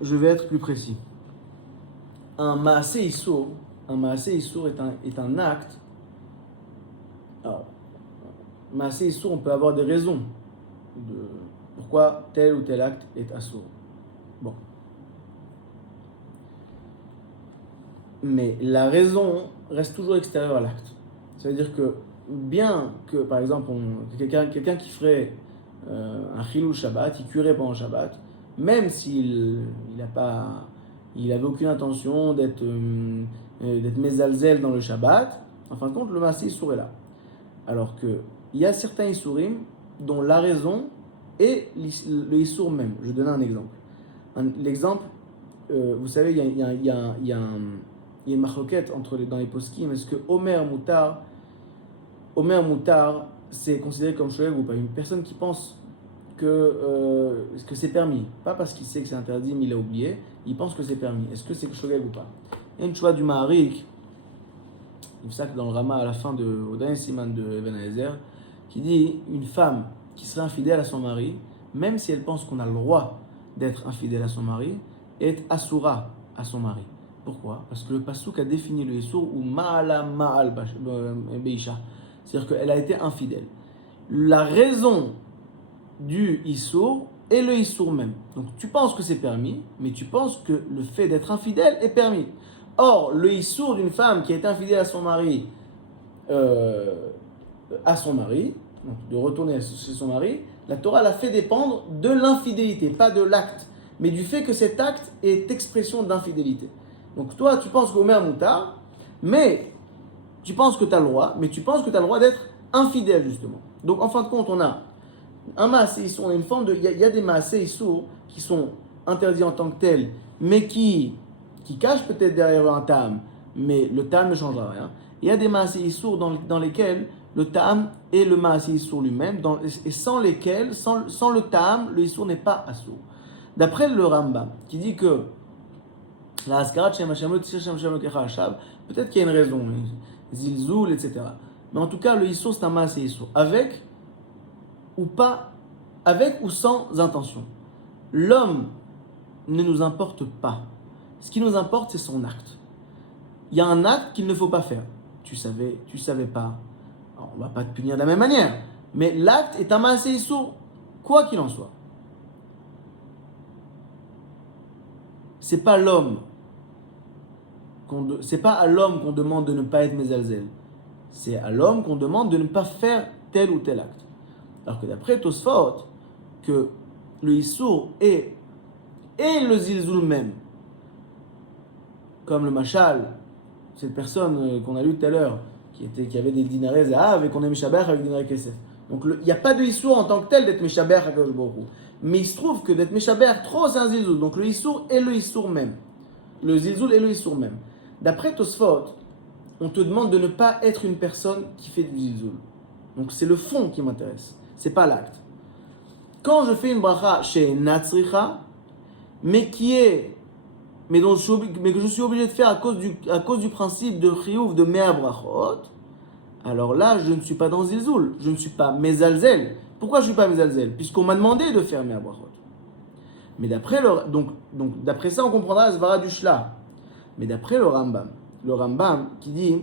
Je vais être plus précis. Un maaseh issour est un acte. Alors, maaseh issour, on peut avoir des raisons de pourquoi tel ou tel acte est assour. Bon. Mais la raison reste toujours extérieure à l'acte. Ça veut dire que, bien que, par exemple, quelqu'un qui ferait un chilul Shabbat, il curait pendant Shabbat, même s'il avait aucune intention d'être mezalzel dans le Shabbat, en fin de compte, le maaseh issour est là. Alors qu'il y a certains issourim dont la raison est le issour même. Je donne un exemple. L'exemple, vous savez, il y a une marloquette dans les poskim. Est-ce que Omer Moutar, c'est considéré comme shoel ou pas? Une personne qui pense que c'est permis. Pas parce qu'il sait que c'est interdit, mais il a oublié. Il pense que c'est permis. Est-ce que c'est shoel ou pas? Il y a une choix du Maharik, il ça que dans le Rama, à la fin de Odain Siman de Even Haezer, qui dit une femme qui serait infidèle à son mari, même si elle pense qu'on a le droit d'être infidèle à son mari, est assoura à son mari. Pourquoi? Parce que le Passouk a défini le Issour ou Ma'ala Ma'al Beisha. C'est-à-dire qu'elle a été infidèle. La raison du Issour est le Issour même. Donc tu penses que c'est permis, mais tu penses que le fait d'être infidèle est permis. Or, le Issour d'une femme qui est infidèle à son mari, donc de retourner chez son mari, la Torah l'a fait dépendre de l'infidélité, pas de l'acte, mais du fait que cet acte est expression d'infidélité. Donc toi, tu penses qu'au Omer Moutar, mais tu penses que tu as le droit, mais tu penses que tu as le droit d'être infidèle, justement. Donc en fin de compte, on a un maaseh issour, on a une forme de... Il y a des maaseh issour qui sont interdits en tant que tels, mais qui cachent peut-être derrière eux un tam, mais le tam ne changera rien. Il y a des maaseh issour dans lesquels le tam est le maaseh issour lui-même, et sans lesquels, sans le tam, le issour n'est pas assour. D'après le Rambam, qui dit que la Askarat Shem Hashem Lo Tisha Shem Hashem Lo Kecha Hashav, peut-être qu'il y a une raison, Zilzoul, etc. Mais en tout cas, le issour, c'est un maaseh issour. Avec ou sans intention. L'homme ne nous importe pas. Ce qui nous importe, c'est son acte. Il y a un acte qu'il ne faut pas faire. Tu savais pas. Alors, on ne va pas te punir de la même manière. Mais l'acte est un maaseh issour, quoi qu'il en soit. C'est pas à l'homme qu'on demande de ne pas être mezalzel. C'est à l'homme qu'on demande de ne pas faire tel ou tel acte. Alors que d'après Tosfot, que le issour est le zilzoul même. Comme le machal, cette personne qu'on a lu tout à l'heure, qui avait des dinarés zahav et qu'on est mishaber avec des dinarés kesef. Donc il n'y a pas de issour en tant que tel d'être mishaber à Kadosh Baruch Hu. Mais il se trouve que d'être mishaber trop, c'est un zilzoul. Donc le issour est le issour même. Le zilzoul est le issour même. D'après Tosfot, on te demande de ne pas être une personne qui fait du zilzoul. Donc c'est le fond qui m'intéresse, c'est pas l'acte. Quand je fais une bracha chez Natsricha, mais que je suis obligé de faire à cause du principe de chiyuv de mea brachot, alors là je ne suis pas dans zilzoul, je ne suis pas mezalzel. Pourquoi je ne suis pas mezalzel? Puisqu'on m'a demandé de faire mea brachot. Mais d'après ça on comprendra la svara du shla. Mais d'après le Rambam qui dit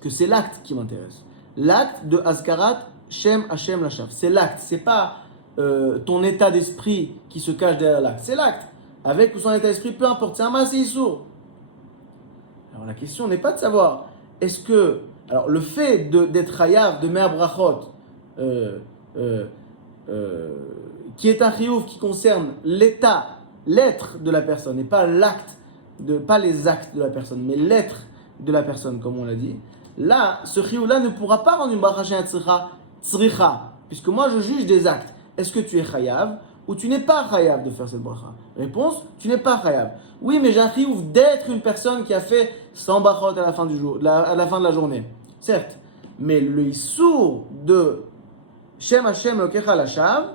que c'est l'acte qui m'intéresse. L'acte de Askarat Shem Hashem Lashav. C'est l'acte, c'est pas ton état d'esprit qui se cache derrière l'acte. C'est l'acte. Avec ou sans état d'esprit, peu importe. C'est un maaseh issour. Alors la question n'est pas de savoir est-ce que... Alors le fait d'être chayav de mea brachot, qui est un chiyuv qui concerne l'être de la personne, et pas pas les actes de la personne, mais l'être de la personne, comme on l'a dit. Là, ce chiyuv-là ne pourra pas rendre une bracha chez tzricha, puisque moi je juge des actes. Est-ce que tu es chayav ou tu n'es pas chayav de faire cette bracha? Réponse, tu n'es pas chayav. Oui, mais j'ai un chiyuv d'être une personne qui a fait 100 brachot à la fin du jour, à la fin de la journée. Certes, Mais le issour de Shem Hashem Elokecha Lashav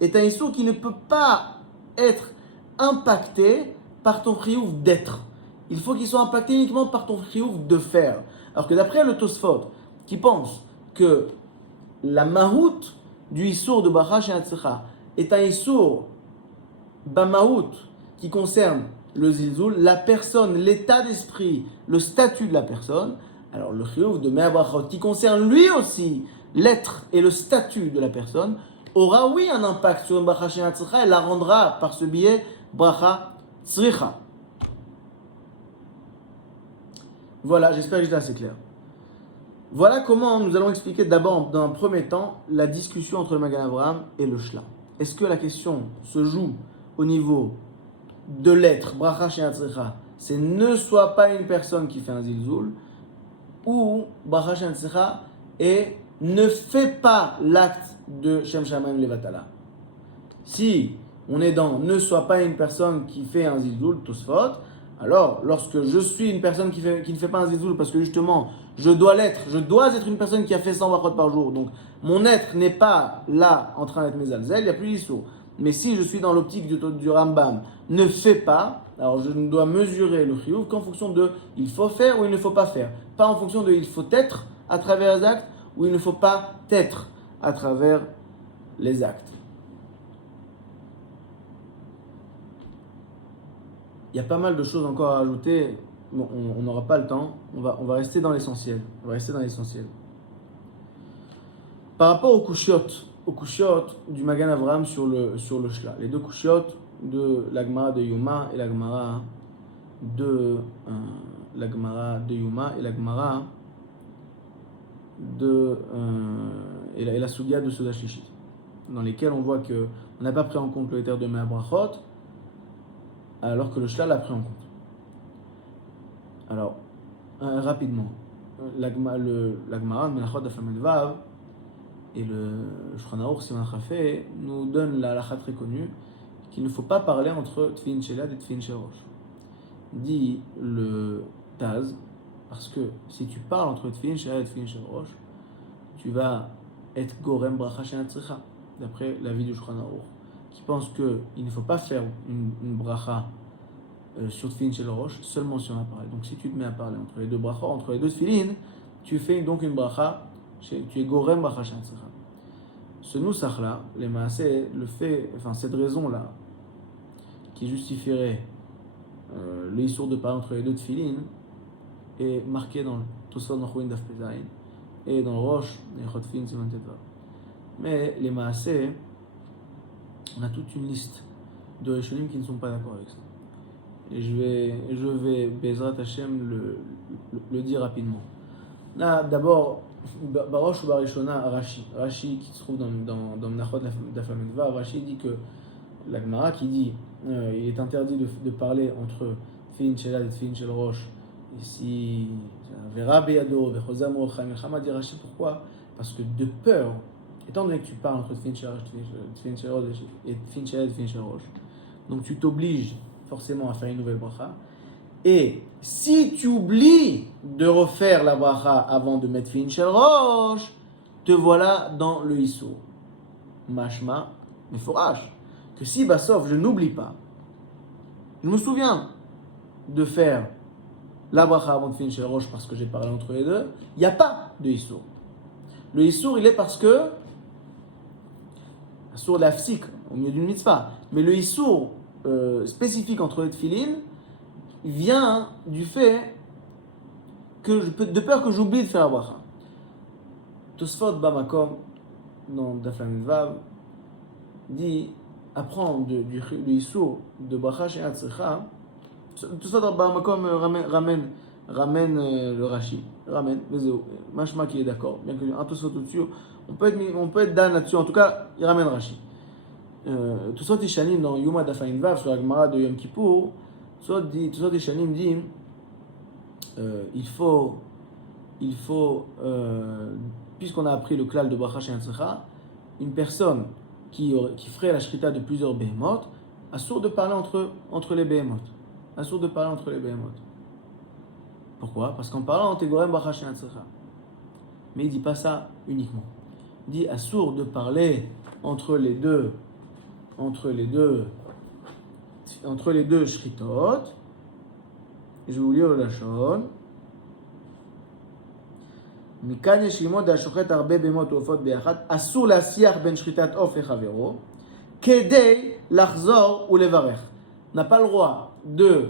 est un issour qui ne peut pas être impacté par ton chiyuv d'être. Il faut qu'il soit impacté uniquement par ton chiyuv de faire. Alors que d'après le Tosfot, qui pense que la mahout du issour de Bracha She'atzecha est un issour bamahout qui concerne le zilzoul, la personne, l'état d'esprit, le statut de la personne, alors le chiyuv de Mea Brachot qui concerne lui aussi l'être et le statut de la personne, aura oui un impact sur une bracha she'atzricha et la rendra par ce biais bracha tzricha. Voilà, j'espère que j'étais assez clair. Voilà comment nous allons expliquer d'abord, dans un premier temps, la discussion entre le Magan Avraham et le Shla. Est-ce que la question se joue au niveau de l'être, bracha she'atzricha, c'est ne sois pas une personne qui fait un zilzoul, ou bracha she'atzricha et ne fais pas l'acte de Shem Shamayim Levatala. Si on est dans ne sois pas une personne qui fait un zilzoul, Tosfot, alors lorsque je suis une personne qui ne fait pas un zilzoul parce que justement je dois être une personne qui a fait 100 brachot par jour, donc mon être n'est pas là en train d'être mezalzel, il n'y a plus d'issou. Mais si je suis dans l'optique du Rambam, ne fais pas, alors je ne dois mesurer le chiyuv qu'en fonction de il faut faire ou il ne faut pas faire, pas en fonction de il faut être à travers les actes ou il ne faut pas être à travers les actes. Il y a pas mal de choses encore à ajouter. Bon, on n'aura pas le temps. On va rester dans l'essentiel. Par rapport aux kushiot du Magan Avraham sur le Shla. Les deux kushiot de la Gemara de Yuma et la Gemara de Yuma et la Gemara et la Sugya de Soda Shishit, dans lesquels on voit qu'on n'a pas pris en compte le éther de Mea Brachot, alors que le Shla l'a pris en compte. Alors, rapidement, la Gemara de Menachot Daf Vav et le Shulchan Aruch Siman Chafé nous donne la halakha très connue qu'il ne faut pas parler entre Tfilin Shel Yad et Tfilin Shel Rosh. Dit le Taz, parce que si tu parles entre Tfilin Shel Yad et Tfilin Shel Rosh, tu vas être Gorem Bracha She'atzricha, d'après l'avis du Shulchan Aruch, qui pense qu'il ne faut pas faire une bracha sur Tfilin Shel Rosh, seulement sur un appareil. Donc si tu te mets à parler entre les deux brachas, entre les deux Tfilin, tu fais donc une bracha, tu es Gorem Bracha She'atzricha. Ce nusach-là, les maaseh, cette raison-là, qui justifierait le issour de parler entre les deux Tfilin, est marqué dans le Tosfot Nachouin Daf Pezayin et dans le Rosh, Nechot Tfilin Siman Tetvav. Mais les maaseh, on a toute une liste de Rishonim qui ne sont pas d'accord avec ça. Et je vais Bezrat Hashem le dire rapidement. Là, d'abord, Barosh ou Barishona, Rashi qui se trouve dans Menachot Daf Vav, Rashi dit que la Gemara qui dit il est interdit de parler entre Tfilin Shel Yad et Tfilin Shel Rosh. Ici, Vera Beyado, Vechozam Rocha, Milchama, dit Rashi, pourquoi? Parce que de peur, étant donné que tu parles entre Tfilin Shel Rosh et Tfilin Shel Yad et Tfilin Shel Rosh, donc tu t'obliges forcément à faire une nouvelle bracha. Et si tu oublies de refaire la bracha avant de mettre Tfilin Shel Rosh, te voilà dans le Issour. Mashma, mais forage, que si Bassof, je n'oublie pas, je me souviens de faire la bracha avant de Tfilin Shel Rosh parce que j'ai parlé entre les deux, il n'y a pas de Issour. Le Issour, il est parce que Issour de la Fsik, au milieu d'une mitzvah, mais le Issour spécifique entre les Tfilin vient du fait que de peur que j'oublie de faire la bracha. Tosfot Bamakom, dans Daf Vav, dit apprendre du Issour de bracha she'atzricha. Tosfot Bamakom ramène le Rashi, Mashma qui est d'accord, bien que un Tosfot au-dessus, on peut être dan là-dessus, en tout cas, il ramène Rashi. Tosfot Ishanim dans Yuma Daf Vav sur la Gemara de Yom Kippour, Tosfot Ishanim dit il faut puisqu'on a appris le klal de bracha she'atzricha, une personne qui ferait la shrita de plusieurs behemoth, assourd de parler entre les behemoth. Pourquoi? Parce qu'en parlant, t'es gorem bracha she'atzricha. Mais il ne dit pas ça uniquement. Il dit assour de parler entre les deux shritot. Je vais vous lire le lachon. מכאן יש ללמוד השוחט הרבה בהמות ועופות ביחד, אסור להשיח בין שחיטת עוף לחברו, כדי לחזור ולברך. On n'a pas le droit de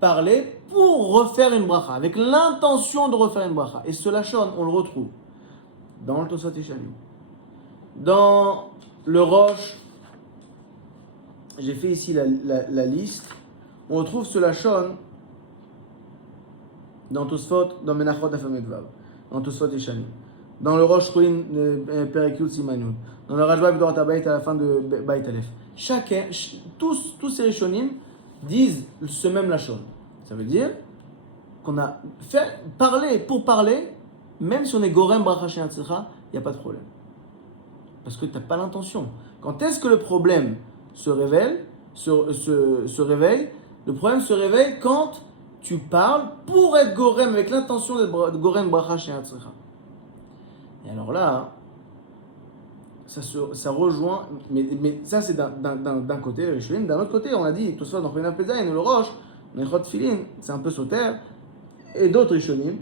parler pour refaire une bracha, avec l'intention de refaire une bracha. Et ce lachon, on le retrouve dans le Tosfot Yeshanim, dans le Rosh. J'ai fait ici la liste. On retrouve ce lachon dans Tosfot, dans Menachot Afamet Vav, dans Tosfot Yeshanim, dans le Rosh Ruin Perek Yud Siman Yud, dans le Rajba B'Dorat HaBayit à la fin de Bayit Aleph. Tous ces Rishonim disent ce même lachon. Ça veut dire qu'on a fait parler pour parler, même si on est Gorem Bracha She'en Tzricha, il n'y a pas de problème. Parce que tu n'as pas l'intention. Quand est-ce que le problème se réveille? Le problème se réveille quand tu parles pour être Gorem, avec l'intention d'être Gorem Bracha She'en Tzricha. Et alors là, ça rejoint, mais ça c'est d'un côté, d'un autre côté, on a dit, tout ça dans Chorin Pezaïn, le Roche, Nechot Filin, c'est un peu sauter, et d'autres Rishonim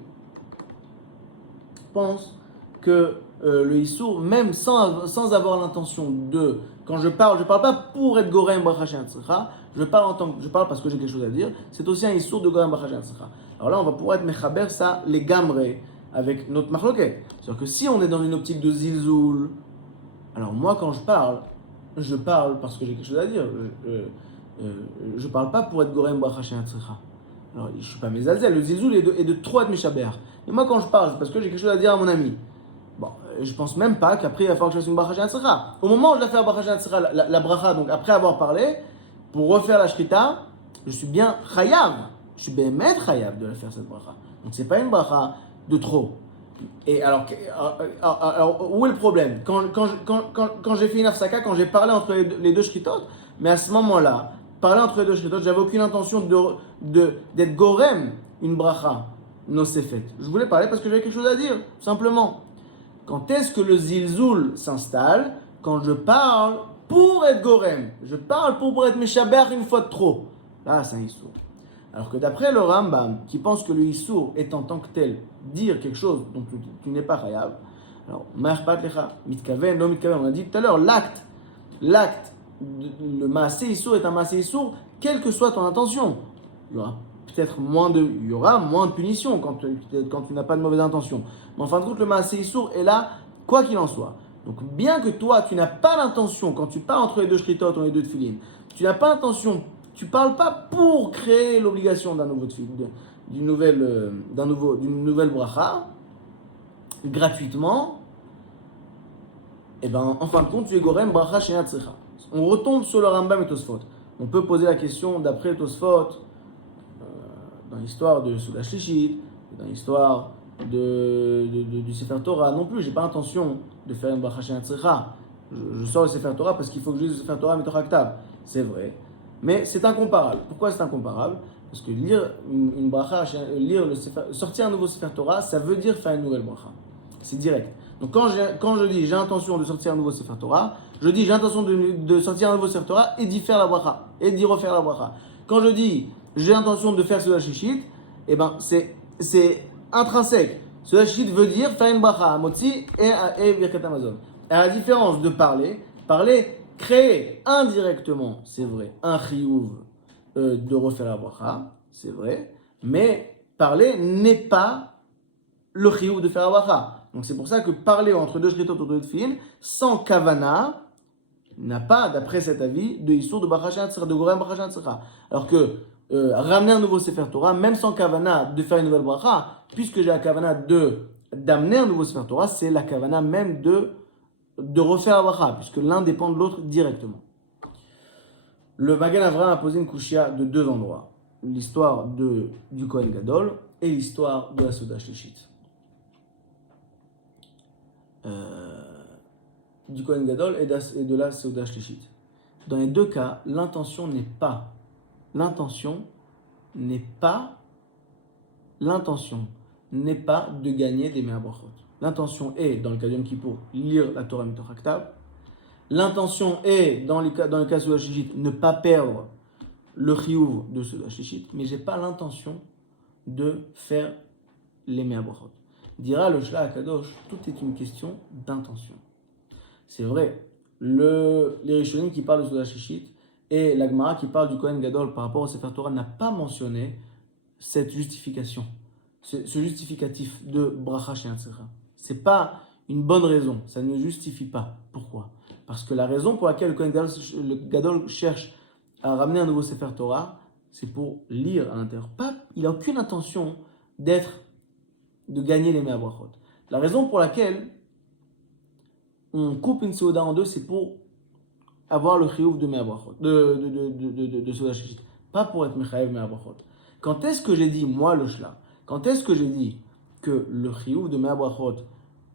pensent que le Issour, même sans avoir l'intention de, quand je parle pas pour être Gorem Bracha She'en Tzricha, je parle parce que j'ai quelque chose à dire, c'est aussi un Issour de Gorem Bracha She'en Tzricha. Alors là, on va pouvoir être Mechaber ça, les Gamre, avec notre Machloket. C'est-à-dire que si on est dans une optique de Zilzoul, alors moi quand je parle parce que j'ai quelque chose à dire. Je parle pas pour être Gorem Bracha She'en Tzricha. Alors je suis pas Mezalzel, le Zilzoul est de trop être Meshaber. Mais moi quand je parle, c'est parce que j'ai quelque chose à dire à mon ami. Bon, je pense même pas qu'après il va falloir que je fasse une Bracha She'en Tzricha. Au moment où je dois faire la Bracha She'en Tzricha, la Bracha, donc après avoir parlé, pour refaire la Shrita, je suis bien Chayav. Je suis Behemet Chayav de la faire cette Bracha. Donc c'est pas une Bracha de trop. Et alors où est le problème? Quand j'ai fait une afsaka, quand j'ai parlé entre les deux shritot, mais à ce moment-là, parler entre les deux shritot, j'avais aucune intention d'être gorem une bracha nosefet. Je voulais parler parce que j'avais quelque chose à dire, simplement. Quand est-ce que le zilzoul s'installe? Quand je parle pour être gorem. Je parle pour être meshaber une fois de trop. Là, c'est un issour. Alors que d'après le Rambam, qui pense que le Issour est en tant que tel, dire quelque chose dont tu n'es pas chayav, alors, Ma'achpat lecha, mitkaven, non mitkaven, on a dit tout à l'heure, le Maaseh Issour est un Maaseh Issour, quelle que soit ton intention. Il y aura peut-être moins de punition quand tu n'as pas de mauvaise intention. Mais en fin de compte, le Maaseh Issour est là, quoi qu'il en soit. Donc, bien que toi, tu n'as pas l'intention, quand tu parles entre les deux shritot, entre les deux tefillin, tu n'as pas l'intention. Tu ne parles pas pour créer l'obligation d'une nouvelle bracha, gratuitement, et ben en fin de compte, tu es gorem bracha she'en tzricha. On retombe sur le Rambam et Tosfot. On peut poser la question d'après Tosfot, dans l'histoire de Souda Shlishit, dans l'histoire du Sefer Torah, non plus, j'ai pas l'intention de faire une bracha she'en tzricha. Je sors le Sefer Torah parce qu'il faut que je lise le Sefer Torah Mitoch HaKtav. C'est vrai. Mais c'est incomparable. Pourquoi c'est incomparable? Parce que lire une bracha, sortir un nouveau Sefer Torah, ça veut dire faire une nouvelle bracha. C'est direct. Donc quand je dis j'ai l'intention de sortir un nouveau Sefer Torah, je dis j'ai l'intention de sortir un nouveau Sefer Torah et d'y faire la bracha, et d'y refaire la bracha. Quand je dis j'ai l'intention de faire ce Shishit, eh ben c'est intrinsèque. Ce Shishit veut dire faire une bracha à Motzi et Birkat Hamazon. À la différence de parler, créer indirectement, c'est vrai, un chiyuv de refaire la bracha, c'est vrai, mais parler n'est pas le chiyuv de faire la bracha. Donc c'est pour ça que parler entre deux shritot ou deux tefillin, sans kavana, n'a pas, d'après cet avis, de issour de bracha she'en tzricha, de gorem bracha she'en tzricha. Alors que ramener un nouveau sefer Torah, même sans kavana de faire une nouvelle bracha, puisque j'ai la kavana d'amener un nouveau sefer Torah, c'est la kavana même de refaire la bracha, puisque l'un dépend de l'autre directement. Le Magen Avraham a posé une kushia de deux endroits. L'histoire du Kohen Gadol et l'histoire de la Souda Shlishit. Du Kohen Gadol et de la Souda Shlishit. Dans les deux cas, l'intention n'est n'est pas de gagner des Mea Brachot. L'intention est, dans le cas de Yom Kippour, lire la Torah Mitoch HaKtav. L'intention est, dans le cas de Souda Shlichit, ne pas perdre le chiyuv de Souda Shlichit, mais je n'ai pas l'intention de faire les Mea Brachot. Dira le Shla HaKadosh, tout est une question d'intention. C'est vrai, les Rishonim qui parlent de Souda Shlichit et la Gemara qui parle du Kohen Gadol par rapport au Sefer Torah n'a pas mentionné cette justification, ce justificatif de Bracha She'en Tzricha. Ce n'est pas une bonne raison, ça ne justifie pas. Pourquoi ? Parce que la raison pour laquelle le Gadol cherche à ramener un nouveau Sefer Torah, c'est pour lire à l'intérieur. Il n'a aucune intention de gagner les Mea Brachot. La raison pour laquelle on coupe une Seuda en deux, c'est pour avoir le chiyuv de Mea Brachot, de Seuda Shlichit, pas pour être Mechayev Mea Brachot. Quand est-ce que j'ai dit, moi le Shla, quand est-ce que j'ai dit que le chiyuv de Mea Brachot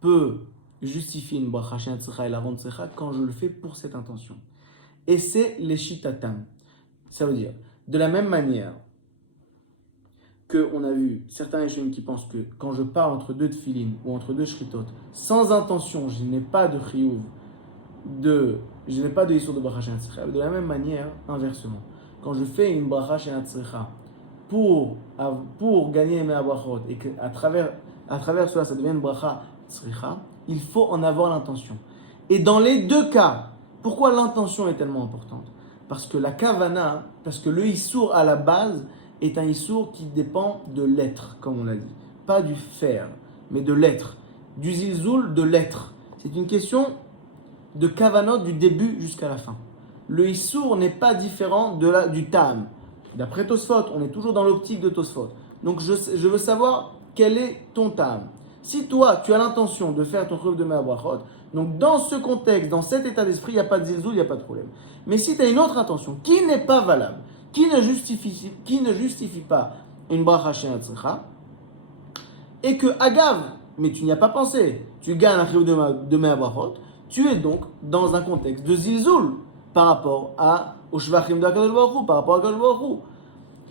peut justifier une bracha she'en tzricha et la rendre tzricha quand je le fais pour cette intention? Et c'est les shitatam. Ça veut dire, de la même manière qu'on a vu certains Rishonim qui pensent que quand je parle entre deux tefilin ou entre deux shritot, sans intention, je n'ai pas de chiyuv, je n'ai pas de issur de bracha she'en tzricha. De la même manière, inversement, quand je fais une bracha she'en tzricha pour gagner mes brachot et qu'à travers cela, ça devient une bracha tzricha, il faut en avoir l'intention. Et dans les deux cas, pourquoi l'intention est tellement importante? Parce que la kavana, parce que le issour à la base est un issour qui dépend de l'être, comme on l'a dit. Pas du faire, mais de l'être. Du zilzoul, de l'être. C'est une question de kavanot du début jusqu'à la fin. Le issour n'est pas différent du tam. D'après Tosfot, on est toujours dans l'optique de Tosfot. Donc je veux savoir quel est ton tam. Si toi, tu as l'intention de faire ton chiyuv de Mea Brachot, donc dans ce contexte, dans cet état d'esprit, il n'y a pas de zilzoul, il n'y a pas de problème. Mais si tu as une autre intention qui n'est pas valable, qui ne justifie pas une bracha she'en tzricha, et que, agav, mais tu n'y as pas pensé, tu gagnes un chiyuv de Mea Brachot, tu es donc dans un contexte de zilzoul par rapport au shvachim de HaKadosh Baruch Hu, par rapport à HaKadosh Baruch Hu.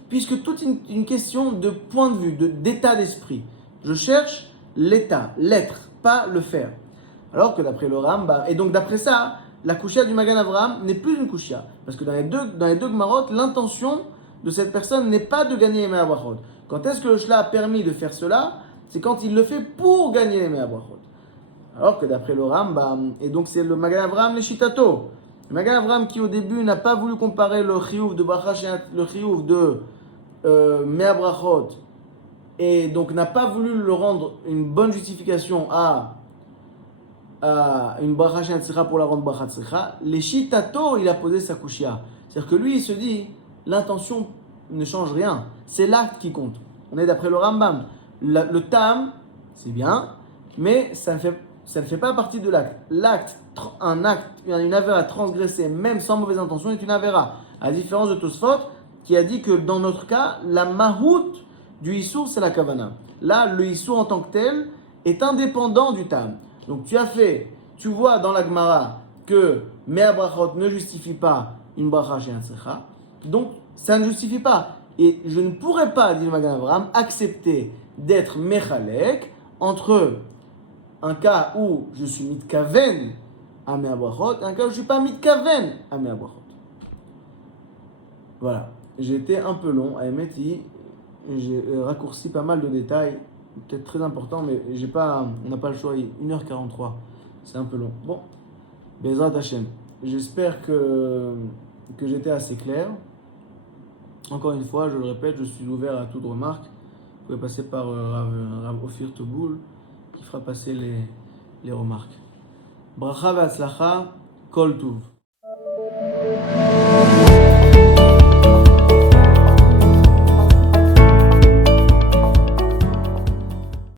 Puisque toute une question de point de vue, d'état d'esprit. Je cherche l'état, l'être, pas le faire. Alors que d'après le Rambam, et donc d'après ça, la kushia du Magan Avraham n'est plus une kushia. Parce que dans les deux Gemarot, l'intention de cette personne n'est pas de gagner les Mea Brachot. Quand est-ce que le Shla a permis de faire cela? C'est quand il le fait pour gagner les Mea Brachot. Alors que d'après le Rambam, et donc c'est le Magan Avraham les Shitato. Le Magan Avraham qui au début n'a pas voulu comparer le chiyuv de bracha, le chiyuv de Mea Brachot, et donc n'a pas voulu le rendre une bonne justification à une bracha she'en tzricha pour la rendre bracha tzricha. Les shitato, il a posé sa kushia. C'est-à-dire que lui, il se dit, l'intention ne change rien, c'est l'acte qui compte. On est d'après le Rambam. Le tam, c'est bien, mais ça ne fait pas partie de l'acte. Une avéra transgressée, même sans mauvaise intention, est une avéra. À la différence de Tosfot, qui a dit que dans notre cas, la mahout du issour, c'est la kavana. Là, le issour en tant que tel est indépendant du tam. Donc tu vois dans la Gemara que Mea Brachot ne justifie pas une bracha she'en tzricha, donc ça ne justifie pas. Et je ne pourrais pas, dit le Magan Avraham, accepter d'être mechalek entre un cas où je suis mitkaven à Mea Brachot et un cas où je ne suis pas mitkaven à Mea Brachot. Voilà. J'ai été un peu long à Emeti, j'ai raccourci pas mal de détails, peut-être très importants, mais on n'a pas le choix, 1h43, c'est un peu long. Bon, Bezrat Hashem, j'espère que j'étais assez clair. Encore une fois, je le répète, je suis ouvert à toute remarque. Vous pouvez passer par Rav Ophir Toboul, qui fera passer les remarques. Bracha ve'atzlacha, kol tuv.